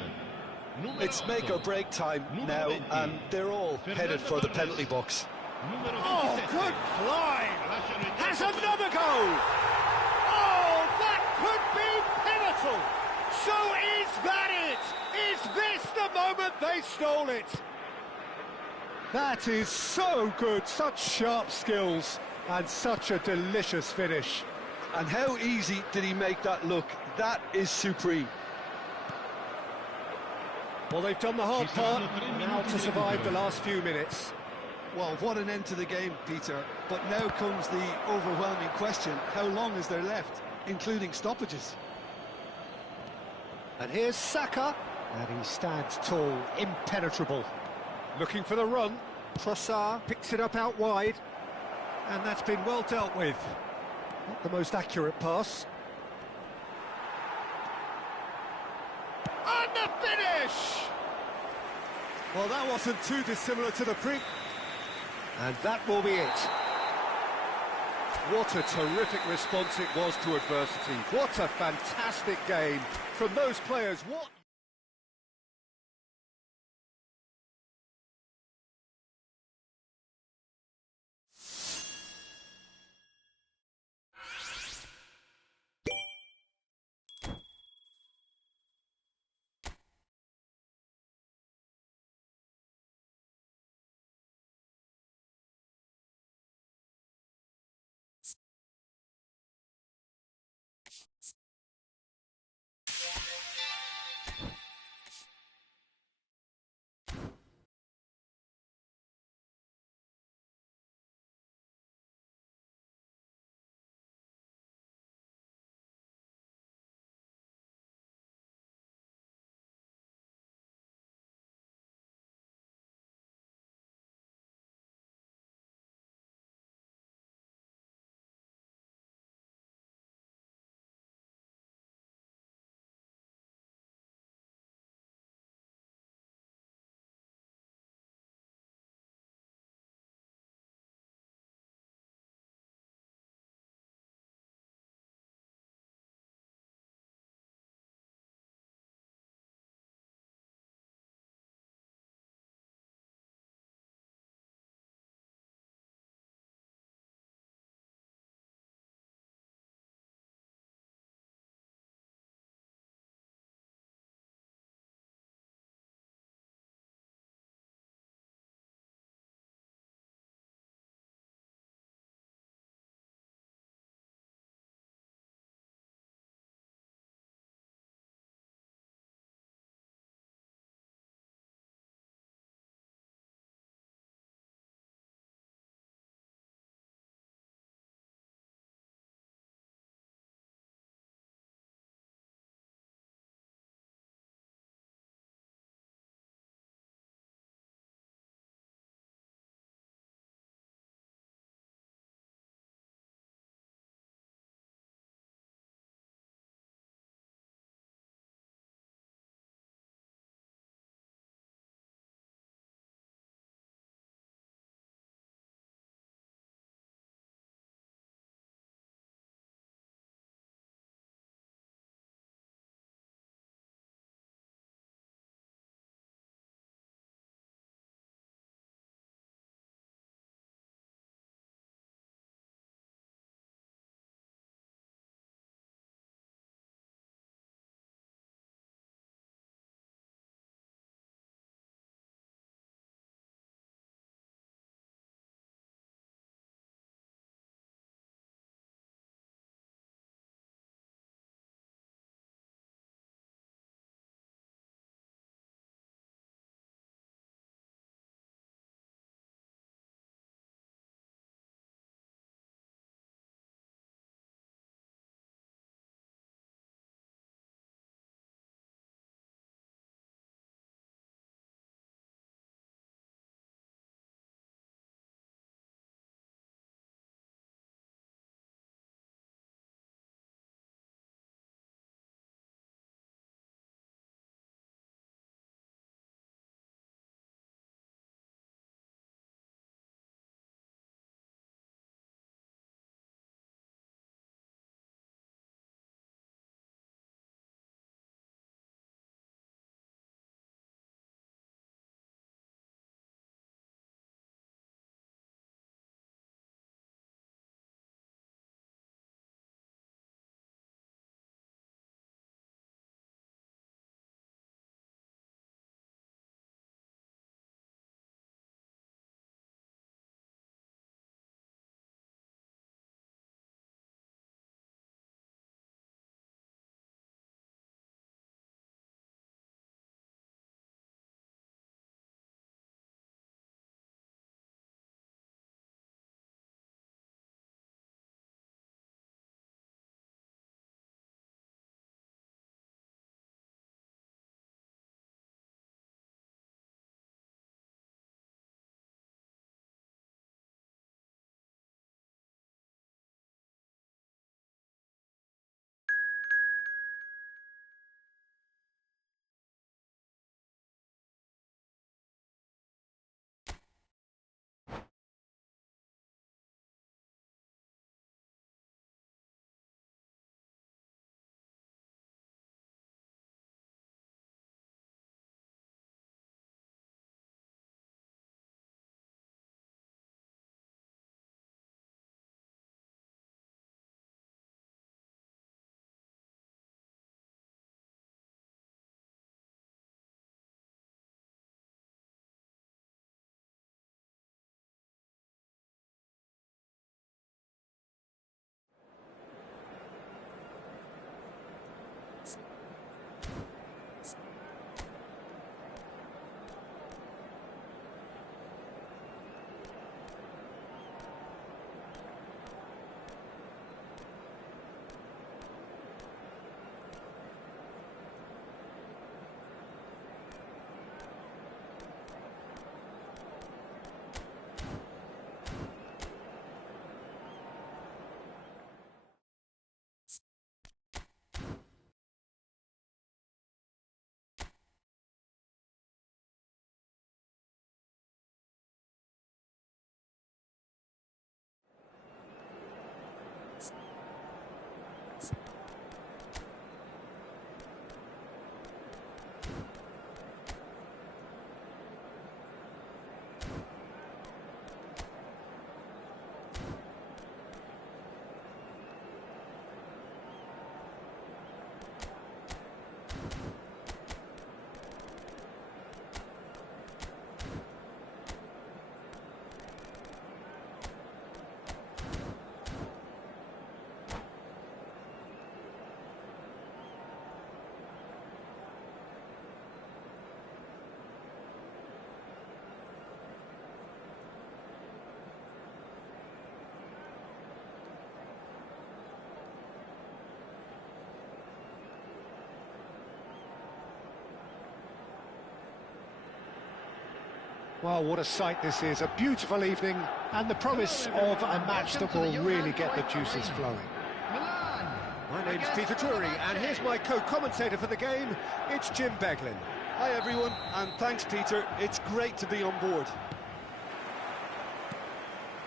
It's make or break time now, and they're all headed for the penalty box. Oh, good climb! Has another goal! Oh, that could be pivotal! So is that it? Is this the moment they stole it? That is so good, such sharp skills, and such a delicious finish. And how easy did he make that look? That is supreme. Well, they've done the hard part, now to survive the last few minutes. Well, what an end to the game, Peter. But now comes the overwhelming question: how long is there left, including stoppages? And here's Saka, and he stands tall, impenetrable. Looking for the run. Trossard picks it up out wide, and that's been well dealt with. Not the most accurate pass. And the finish! Well, that wasn't too dissimilar to the pre... And that will be it. What a terrific response it was to adversity. What a fantastic game from those players. What... Well, what a sight this is. A beautiful evening and the promise of a match that will really get the juices flowing. My name's Peter Drury, and here's my co-commentator for the game. It's Jim Beglin. Hi everyone, and thanks Peter, it's great to be on board.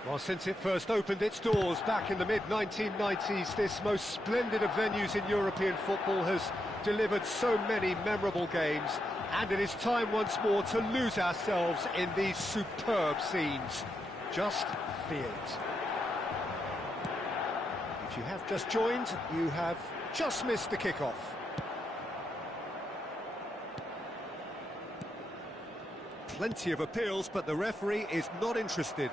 Well, since it first opened its doors back in the mid-1990s, this most splendid of venues in European football has delivered so many memorable games, and it is time once more to lose ourselves in these superb scenes. Just feel it. If you have just joined, you have just missed the kickoff. Plenty of appeals, but the referee is not interested.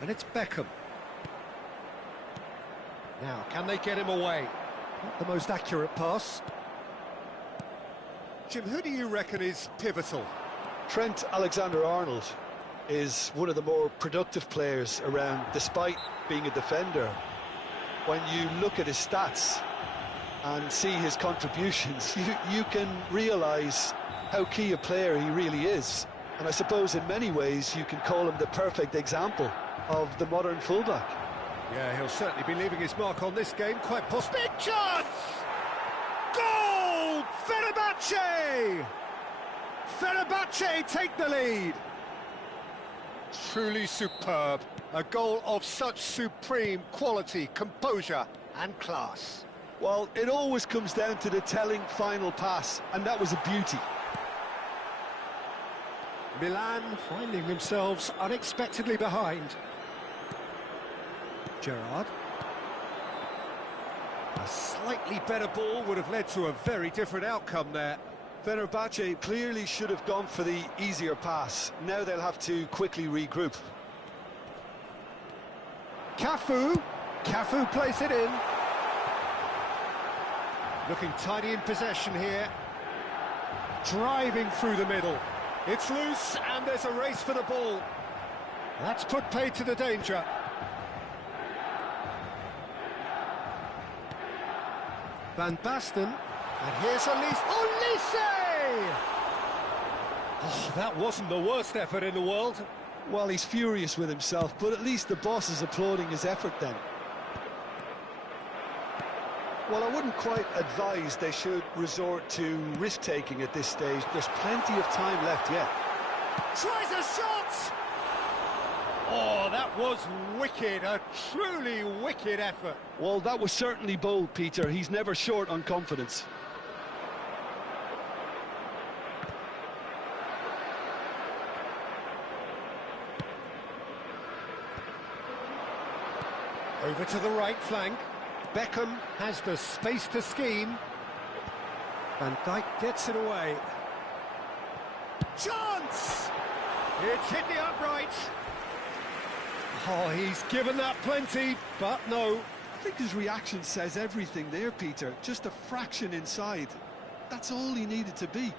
And it's Beckham. Now, can they get him away? Not the most accurate pass. Jim, who do you reckon is pivotal? Trent Alexander-Arnold is one of the more productive players around, despite being a defender. When you look at his stats and see his contributions, you can realise how key a player he really is. And I suppose in many ways you can call him the perfect example of the modern fullback. Yeah, he'll certainly be leaving his mark on this game, quite possibly. Big chance! Goal! Fenerbahce! Fenerbahce take the lead. Truly superb. A goal of such supreme quality, composure and class. Well, it always comes down to the telling final pass, and that was a beauty. Milan finding themselves unexpectedly behind. Gerard. A slightly better ball would have led to a very different outcome there. Fenerbahce clearly should have gone for the easier pass. Now they'll have to quickly regroup. Cafu plays it in. Looking tidy in possession here. Driving through the middle. It's loose, and there's a race for the ball. That's put paid to the danger. Van Basten, and here's Olise. Oh, that wasn't the worst effort in the world. Well, he's furious with himself, but at least the boss is applauding his effort then. Well, I wouldn't quite advise they should resort to risk-taking at this stage. There's plenty of time left yet. Tries a shot! Oh, that was wicked, a truly wicked effort. Well, that was certainly bold, Peter. He's never short on confidence. Over to the right flank. Beckham has the space to scheme. Van Dijk gets it away. Chance! It's hit the upright. Oh, he's given that plenty, but no. I think his reaction says everything there, Peter. Just a fraction inside. That's all he needed to be.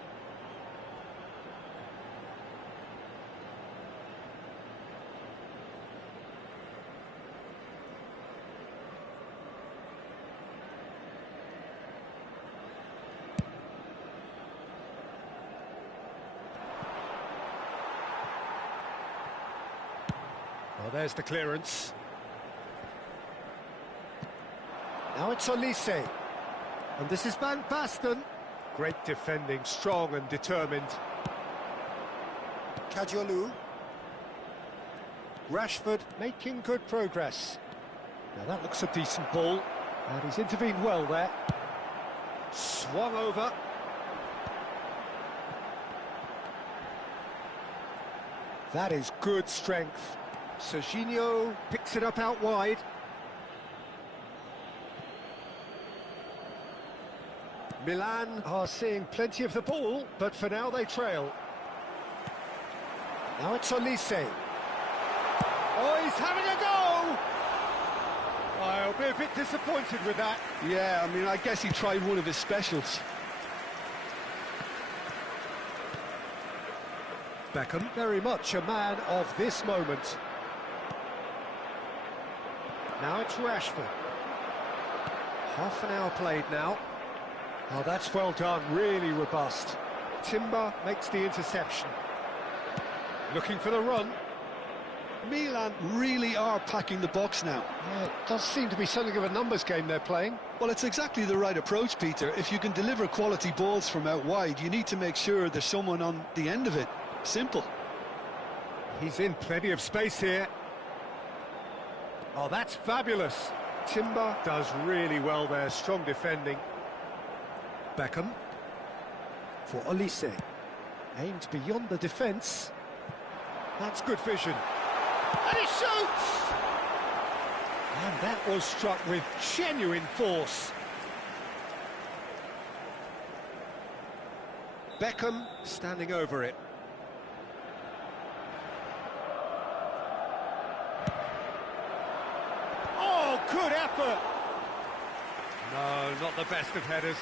Well, there's the clearance. Now it's Olise. And this is Van Basten. Great defending, strong and determined. Kadiolu. Rashford making good progress. Now that looks a decent ball. And he's intervened well there. Swung over. That is good strength. Serginho picks it up out wide. Milan are seeing plenty of the ball, but for now they trail. Now it's Olise. Oh, he's having a go! I'll be a bit disappointed with that. Yeah, I mean, I guess he tried one of his specials. Beckham, very much a man of this moment. Now it's Rashford. Half an hour played now. Oh, that's well done, really robust. Timber makes the interception. Looking for the run. Milan really are packing the box now. Yeah, it does seem to be something of a numbers game they're playing. Well, it's exactly the right approach, Peter. If you can deliver quality balls from out wide, you need to make sure there's someone on the end of it. Simple. He's in plenty of space here. Oh, that's fabulous. Timber does really well there, strong defending. Beckham for Olise. Aimed beyond the defence. That's good vision. And he shoots! And that was struck with genuine force. Beckham standing over it. Oh, good effort! No, not the best of headers.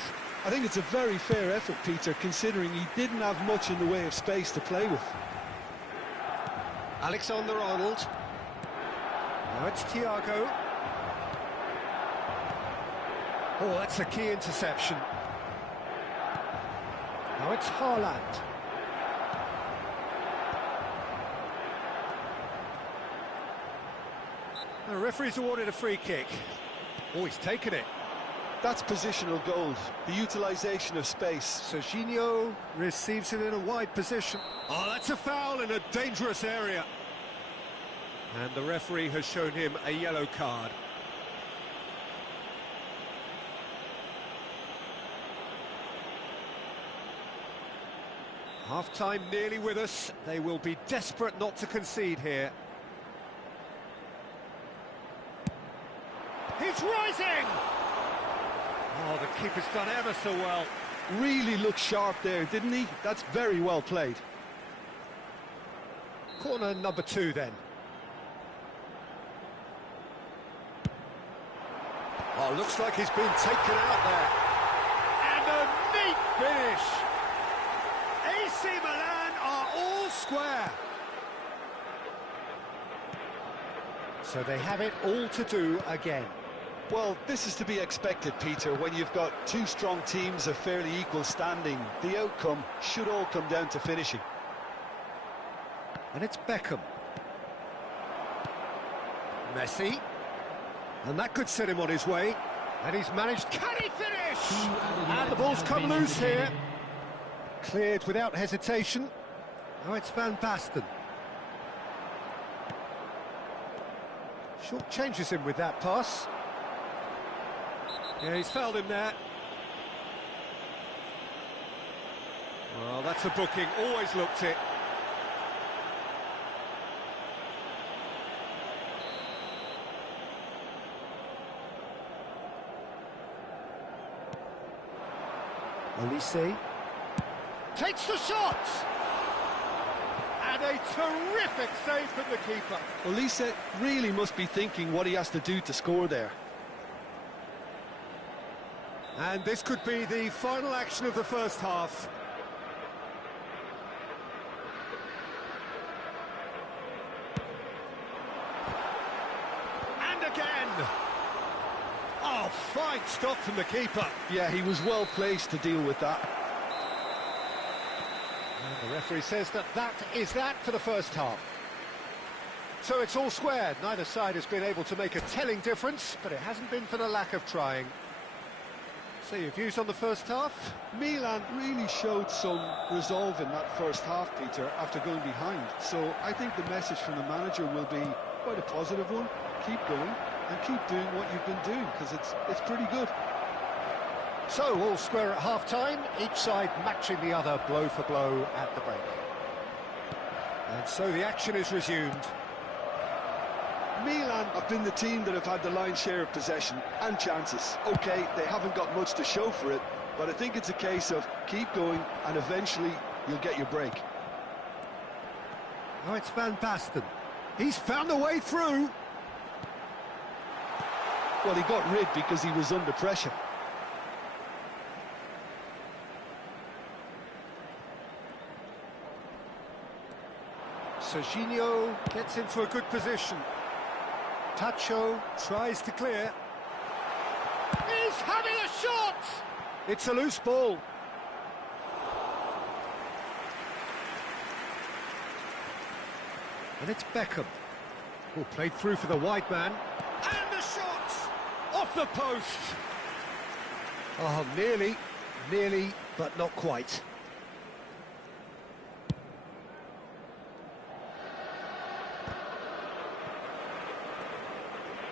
I think it's a very fair effort, Peter, considering he didn't have much in the way of space to play with. Alexander-Arnold. Now it's Thiago. Oh, that's a key interception. Now it's Haaland. The referee's awarded a free kick. Oh, he's taken it. That's positional goals, the utilisation of space. Serginho receives it in a wide position. Oh, that's a foul in a dangerous area. And the referee has shown him a yellow card. Half-time nearly with us. They will be desperate not to concede here. He's rising! Oh, the keeper's done ever so well. Really looked sharp there, didn't he? That's very well played. Corner number 2 then. Oh, looks like he's been taken out there. And a neat finish. AC Milan are all square. So they have it all to do again. Well, this is to be expected, Peter, when you've got two strong teams of fairly equal standing. The outcome should all come down to finishing. And it's Beckham. Messi. And that could set him on his way. And he's managed... Can he finish? And the ball's come loose here. Cleared without hesitation. Now it's Van Basten. Short changes him with that pass. Yeah, he's fouled him there. Well, that's a booking. Always looked it. Olise takes the shot! And a terrific save from the keeper. Olise really must be thinking what he has to do to score there. And this could be the final action of the first half. And again! Oh, fine stop from the keeper. Yeah, he was well placed to deal with that. And the referee says that is that for the first half. So it's all square. Neither side has been able to make a telling difference, but it hasn't been for the lack of trying. So your views on the first half? Milan really showed some resolve in that first half, Peter, after going behind. So I think the message from the manager will be quite a positive one. Keep going and keep doing what you've been doing, because it's pretty good. So all square at half-time, each side matching the other blow for blow at the break. And so the action is resumed. Milan have been the team that have had the lion's share of possession and chances. OK, they haven't got much to show for it, but I think it's a case of keep going and eventually you'll get your break. Now it's Van Basten. He's found a way through. Well, he got rid because he was under pressure. Serginho gets into a good position. Tacho tries to clear. He's having a shot! It's a loose ball. And it's Beckham, who played through for the wide man. And the shot! Off the post! Oh, nearly, but not quite.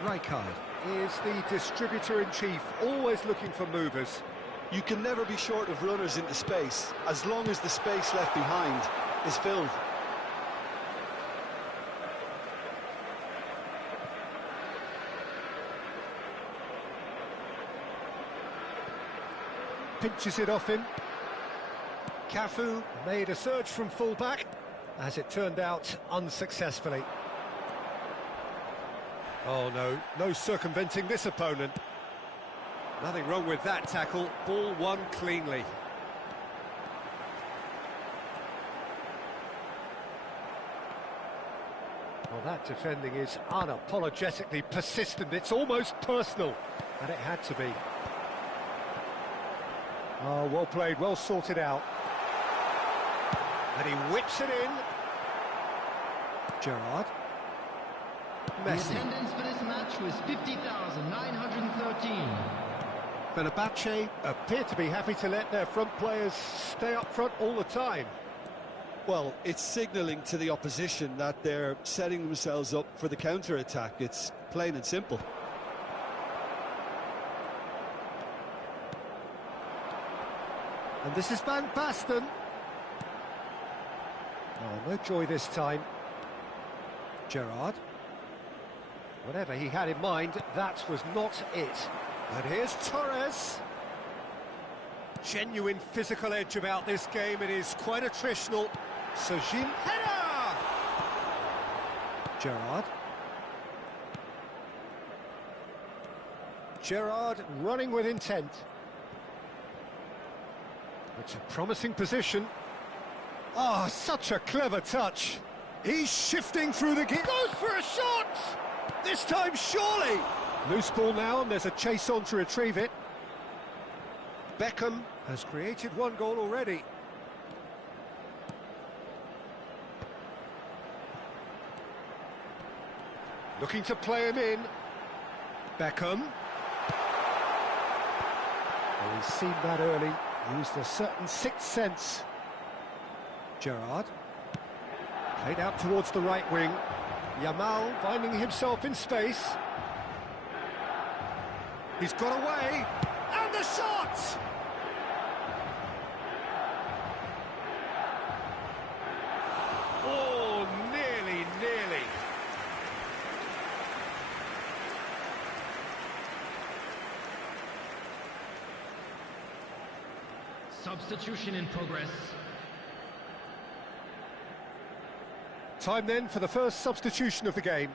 Rijkaard is the distributor-in-chief, always looking for movers. You can never be short of runners into space, as long as the space left behind is filled. Pinches it off him. Cafu made a surge from full-back, as it turned out unsuccessfully. Oh no circumventing this opponent. Nothing wrong with that tackle, ball won cleanly. Well, that defending is unapologetically persistent, it's almost personal, and it had to be. Oh, well played, well sorted out. And he whips it in. Gerard. Messi. The attendance for this match was 50,913. Fenerbahce appear to be happy to let their front players stay up front all the time. Well, it's signalling to the opposition that they're setting themselves up for the counter-attack. It's plain and simple. And this is Van Basten. Oh, no joy this time. Gerard. Whatever he had in mind, that was not it. And here's Torres. Genuine physical edge about this game. It is quite attritional. Sojin header! Gerard. Gerard running with intent. It's a promising position. Oh, such a clever touch. He's shifting through the... Goes for a shot! This time, surely! Loose ball now, and there's a chase on to retrieve it. Beckham has created one goal already. Looking to play him in. Beckham. Oh, he's seen that early. Used a certain sixth sense. Gerard. Played out towards the right wing. Yamal finding himself in space. He's got away. And the shot! Oh, nearly. Substitution in progress. Time then for the first substitution of the game.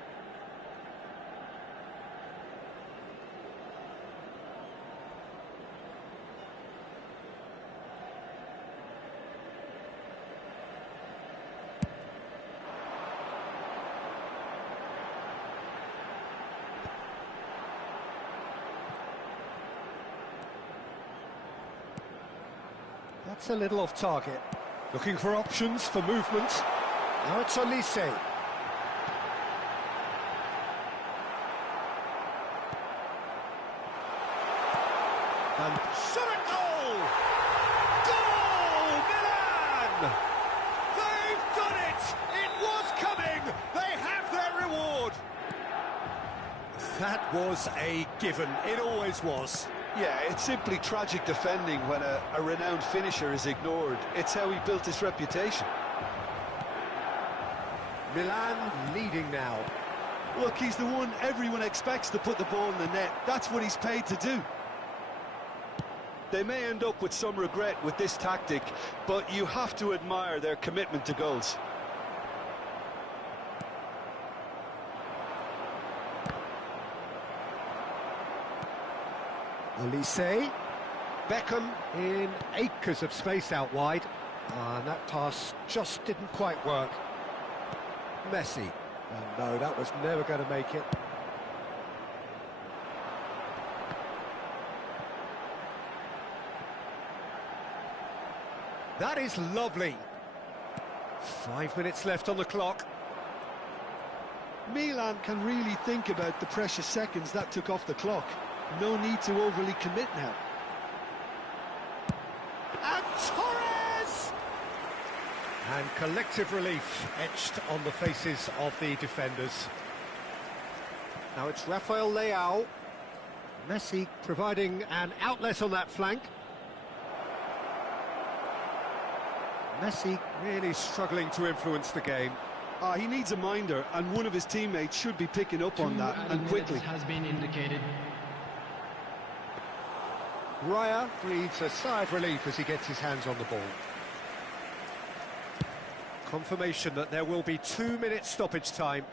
That's a little off target. Looking for options for movement. Now it's Olise. And Shot at goal! Goal! Milan! They've done it! It was coming! They have their reward! that was a given. It always was. Yeah, it's simply tragic defending when a renowned finisher is ignored. It's how he built his reputation. Milan leading now. Look, he's the one everyone expects to put the ball in the net. That's what he's paid to do. They may end up with some regret with this tactic, but you have to admire their commitment to goals. Olise. Beckham in acres of space out wide. And that pass just didn't quite work. Messi. And no, that was never going to make it. That is lovely. 5 minutes left on the clock. Milan can really think about the precious seconds that took off the clock. No need to overly commit now. And Torres! And collective relief etched on the faces of the defenders. Now it's Rafael Leao. Messi providing an outlet on that flank. Messi really struggling to influence the game. He needs a minder, and one of his teammates should be picking up on that, and quickly. Has been indicated. Raya breathes a sigh of relief as he gets his hands on the ball. Confirmation that there will be 2 minutes stoppage time.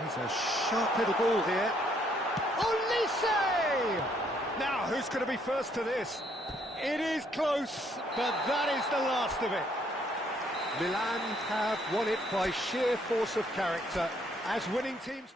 There's a sharp little ball here. Olise! Now, who's going to be first to this? It is close, but that is the last of it. Milan have won it by sheer force of character, As winning teams...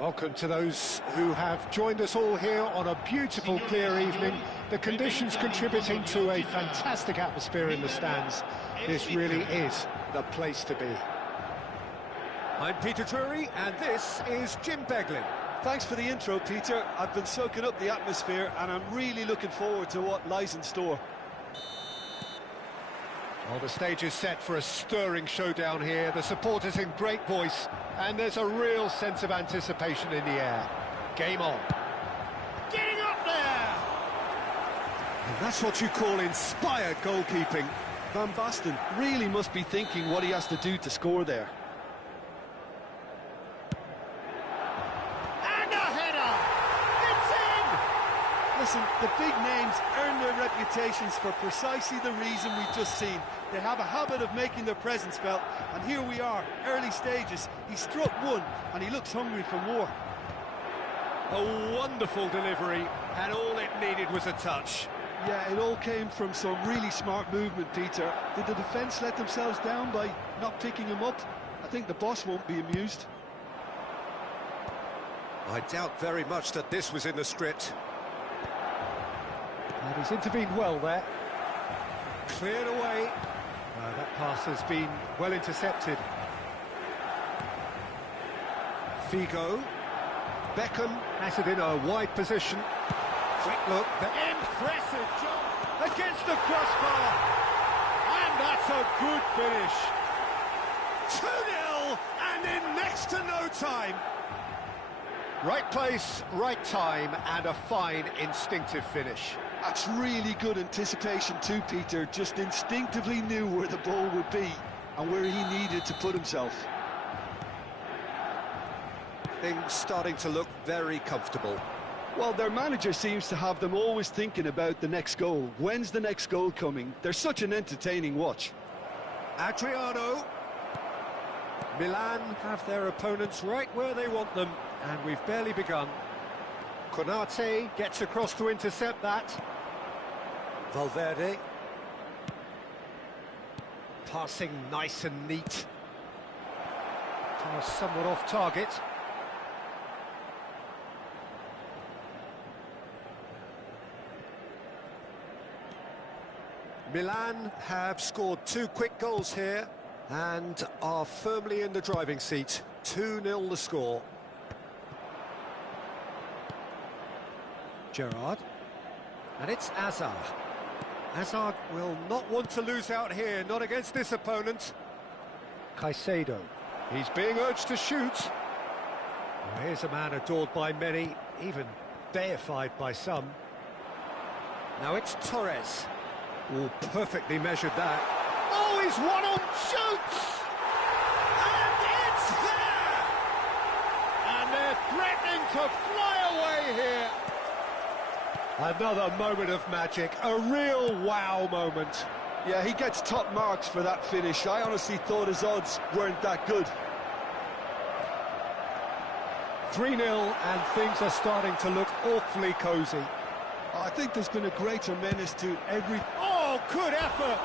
Welcome to those who have joined us all here on a beautiful, clear evening. The conditions contributing to a fantastic atmosphere in the stands. This really is the place to be. I'm Peter Drury, and this is Jim Beglin. Thanks for the intro, Peter. I've been soaking up the atmosphere, and I'm really looking forward to what lies in store. Well, the stage is set for a stirring showdown here. The supporters in great voice, and there's a real sense of anticipation in the air. Game on. Getting up there! And that's what you call inspired goalkeeping. Van Basten really must be thinking what he has to do to score there. And a header! It's in! Listen, the big names earn their reputations for precisely the reason we've just seen. They have a habit of making their presence felt, and here we are, early stages. He struck one, and he looks hungry for more. A wonderful delivery, and all it needed was a touch. Yeah, it all came from some really smart movement, Peter. Did the defence let themselves down by not picking him up? I think the boss won't be amused. I doubt very much that this was in the script. And he's intervened well there. Cleared away. That pass has been well intercepted. Figo. Beckham has it in a wide position. Quick look. Impressive job against the crossbar. And that's a good finish. 2-0, and in next to no time. Right place, right time, and a fine instinctive finish. That's really good anticipation too, Peter. Just instinctively knew where the ball would be and where he needed to put himself. Things starting to look very comfortable. Well, their manager seems to have them always thinking about the next goal. When's the next goal coming? They're such an entertaining watch. Adriano. Milan have their opponents right where they want them, and we've barely begun. Konate gets across to intercept that. Valverde. Passing nice and neat. Pass somewhat off target. Milan have scored 2 quick goals here and are firmly in the driving seat. 2-0 the score. Gerard. And it's Hazard. Hazard will not want to lose out here, not against this opponent. Caicedo. He's being urged to shoot. Well, here's a man adored by many, even deified by some. Now it's Torres. Oh, perfectly measured that. Oh, he's one on, shoots! And it's there! And they're threatening to fly away here. Another moment of magic, a real wow moment. Yeah, he gets top marks for that finish. I honestly thought his odds weren't that good. 3-0, and things are starting to look awfully cosy. I think there's been a greater menace to every... Oh, good effort!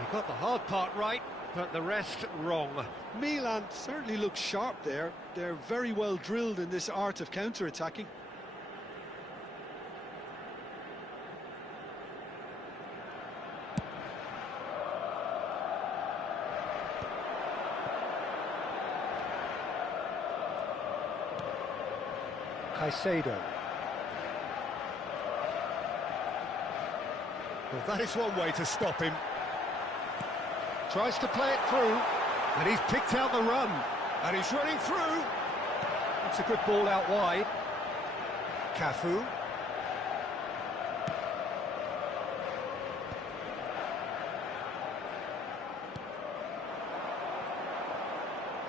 He got the hard part right, but the rest wrong. Milan certainly looks sharp there. They're very well drilled in this art of counter-attacking. Caicedo. Well, that is one way to stop him. Tries to play it through, and he's picked out the run. And he's running through. It's a good ball out wide. Cafu.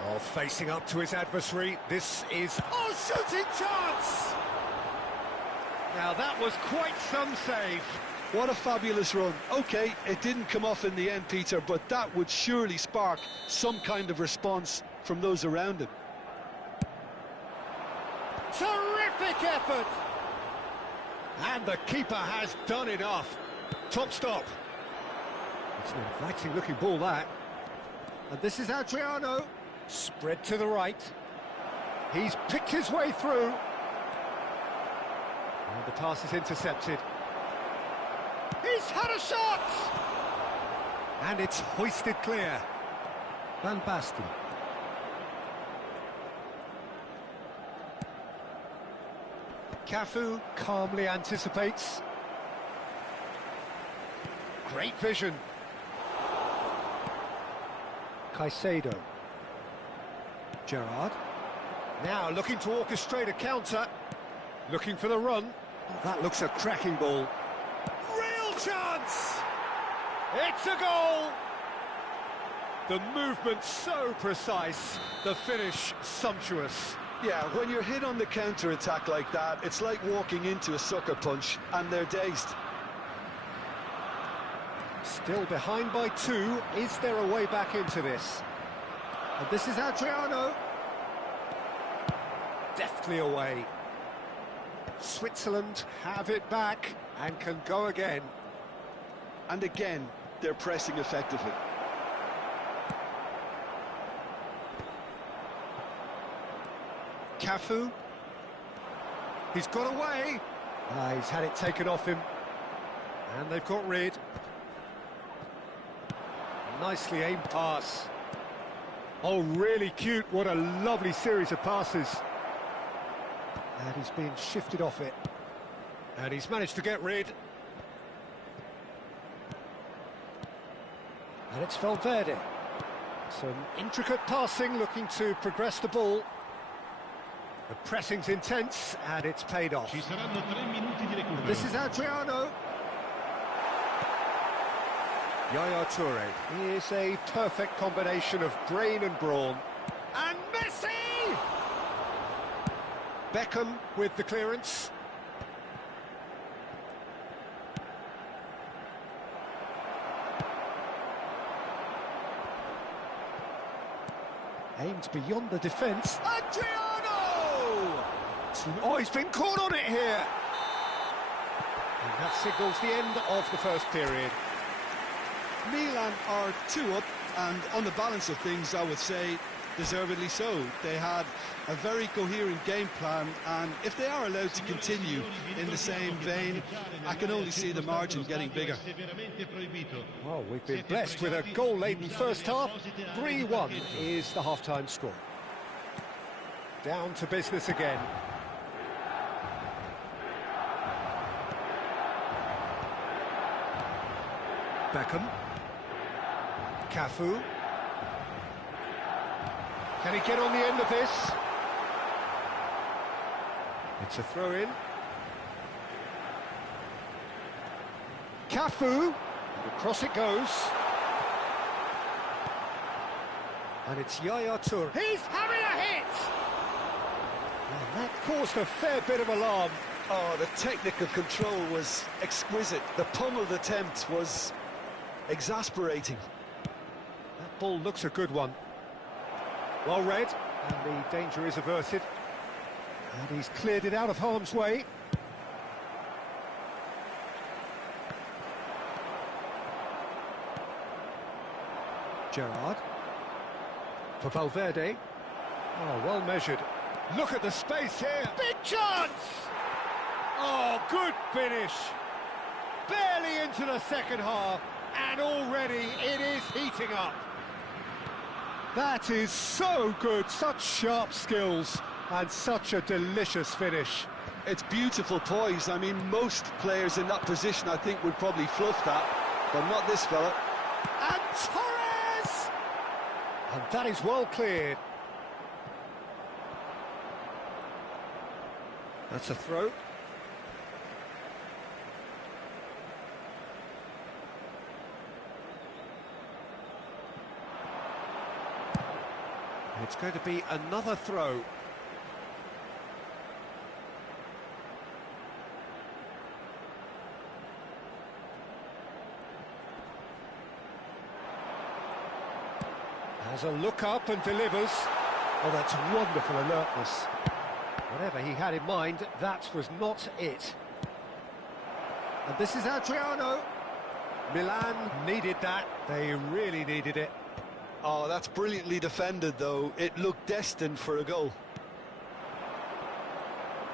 Oh, facing up to his adversary. This is... Oh, shooting chance! Now that was quite some save. What a fabulous run. OK, it didn't come off in the end, Peter, but that would surely spark some kind of response from those around him. Terrific effort! And the keeper has done enough. Top stop. It's an inviting looking ball, that. And this is Adriano. Spread to the right. He's picked his way through. And the pass is intercepted. He's had a shot! And it's hoisted clear. Van Basten. Cafu calmly anticipates. Great vision. Caicedo. Gerard. Now looking to orchestrate a counter. Looking for the run. That looks a cracking ball. Real chance! It's a goal! The movement so precise, the finish sumptuous. Yeah, when you're hit on the counter-attack like that, it's like walking into a sucker punch, and they're dazed. Still behind by 2. Is there a way back into this? And this is Adriano. Deftly away. Switzerland have it back and can go again. And again, they're pressing effectively. Cafu. He's got away. He's had it taken off him. And they've got rid. Nicely aimed pass. Oh, really cute. What a lovely series of passes. And he's been shifted off it. And he's managed to get rid. And it's Valverde. Some intricate passing, looking to progress the ball. The pressing's intense, and it's paid off. Ci saranno 3 minuti di recupero. This is Adriano. Yaya Toure. He is a perfect combination of brain and brawn. And Messi! Beckham with the clearance. Aimed beyond the defence. Adriano! Oh, he's been caught on it here. And that signals the end of the first period. Milan are 2 up, and on the balance of things, I would say, deservedly so. They had a very coherent game plan, and if they are allowed to continue in the same vein, I can only see the margin getting bigger. Well, we've been blessed with a goal-laden first half. 3-1 is the half-time score. Down to business again. Beckham. Cafu. Can he get on the end of this? It's a throw-in. Cafu. Across it goes. And it's Yaya Toure. He's having a hit! And that caused a fair bit of alarm. Oh, the technical control was exquisite. The pummeled attempt was exasperating. That ball looks a good one. Well read, and the danger is averted. And he's cleared it out of harm's way. Gerard. For Valverde. Oh, well measured. Look at the space here. Big chance! Oh, good finish. Barely into the second half, and already it is heating up. That is so good, such sharp skills, and such a delicious finish. It's beautiful poise. I mean, most players in that position, I think, would probably fluff that, but not this fella. And Torres! And that is well cleared. That's a throw. It's going to be another throw. Has a look up and delivers. Oh, that's wonderful alertness. Whatever he had in mind, that was not it. And this is Adriano. Milan needed that. They really needed it. Oh, that's brilliantly defended, though. It looked destined for a goal.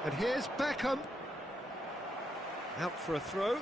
And here's Beckham. Out for a throw.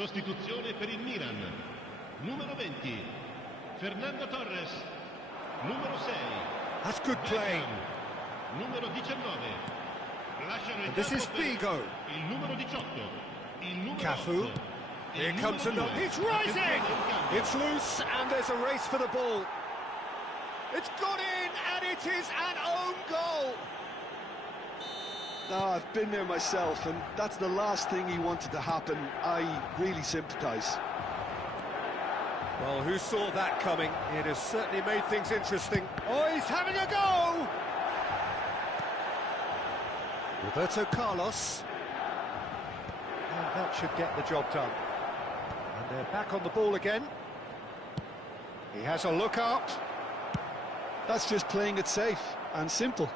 Sostituzione per il Milan. Numero 20, Fernando Torres. Numero 6, That's good play. numero 19. Lasciano il And this campo is per Figo. il numero 18, il numero Cafu. 8. Here comes another. It's rising! It's loose, and there's a race for the ball. It's gone in, and it is an own goal. No, I've been there myself, and that's the last thing he wanted to happen. I really sympathise. Well, who saw that coming? It has certainly made things interesting. Oh, he's having a go! Roberto Carlos. And that should get the job done. And they're back on the ball again. He has a look up. That's just playing it safe and simple.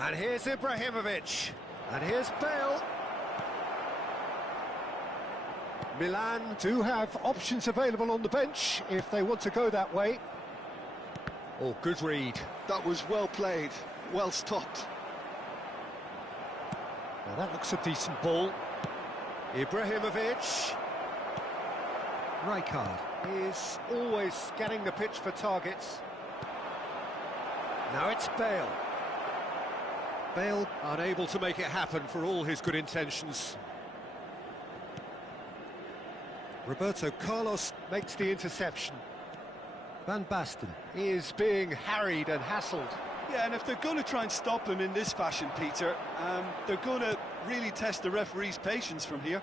And here's Ibrahimovic. And here's Bale. Milan do have options available on the bench if they want to go that way. Oh, good read. That was well played, well stopped. Now that looks a decent ball. Ibrahimovic. Rijkaard is always scanning the pitch for targets. Now it's Bale. Bale unable to make it happen for all his good intentions. Roberto Carlos makes the interception. Van Basten is being harried and hassled. Yeah, and if they're going to try and stop him in this fashion, Peter, they're going to really test the referee's patience from here.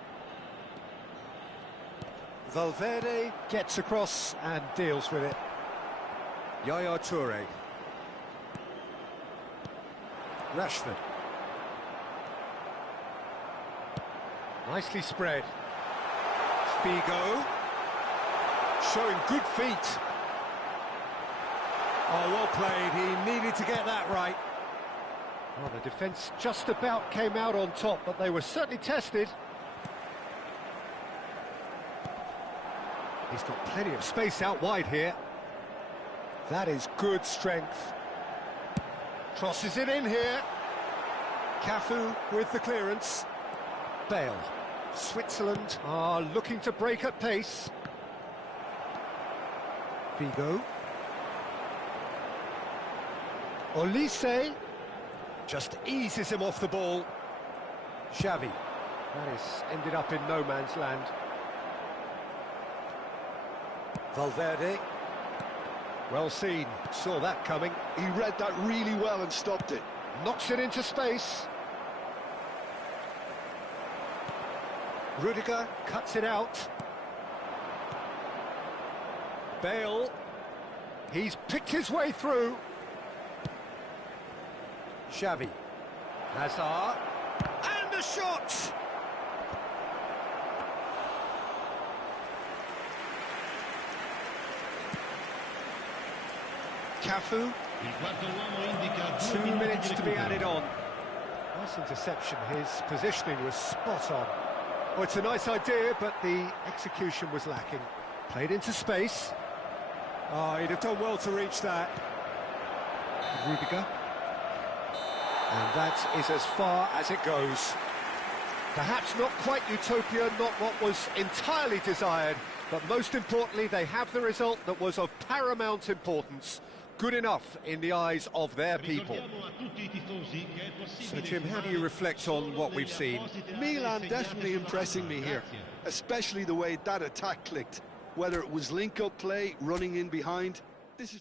Valverde gets across and deals with it. Yaya Toure. Rashford. Nicely spread. Figo. Showing good feet. Oh, well played. He needed to get that right. Well, the defence just about came out on top, but they were certainly tested. He's got plenty of space out wide here. That is good strength. Crosses it in here. Cafu with the clearance. Bale. Switzerland are looking to break at pace. Figo. Olise just eases him off the ball. Xavi. That is ended up in no man's land. Valverde. Well seen, saw that coming. He read that really well and stopped it. Knocks it into space. Rudiger cuts it out. Bale. He's picked his way through. Xavi. Hazard. And a shot! Cafu. Il quarto uomo indica 2 2 minutes to be recupero. added on. Nice interception, his positioning was spot on. Well, it's a nice idea, but the execution was lacking. Played into space. Oh, he'd have done well to reach that. Rudiger. And that is as far as it goes. Perhaps not quite utopia, not what was entirely desired, but most importantly, they have the result that was of paramount importance. Good enough in the eyes of their people. So, Jim, how do you reflect on what we've seen? Milan definitely impressing me here, especially the way that attack clicked. Whether it was link-up play, running in behind, this is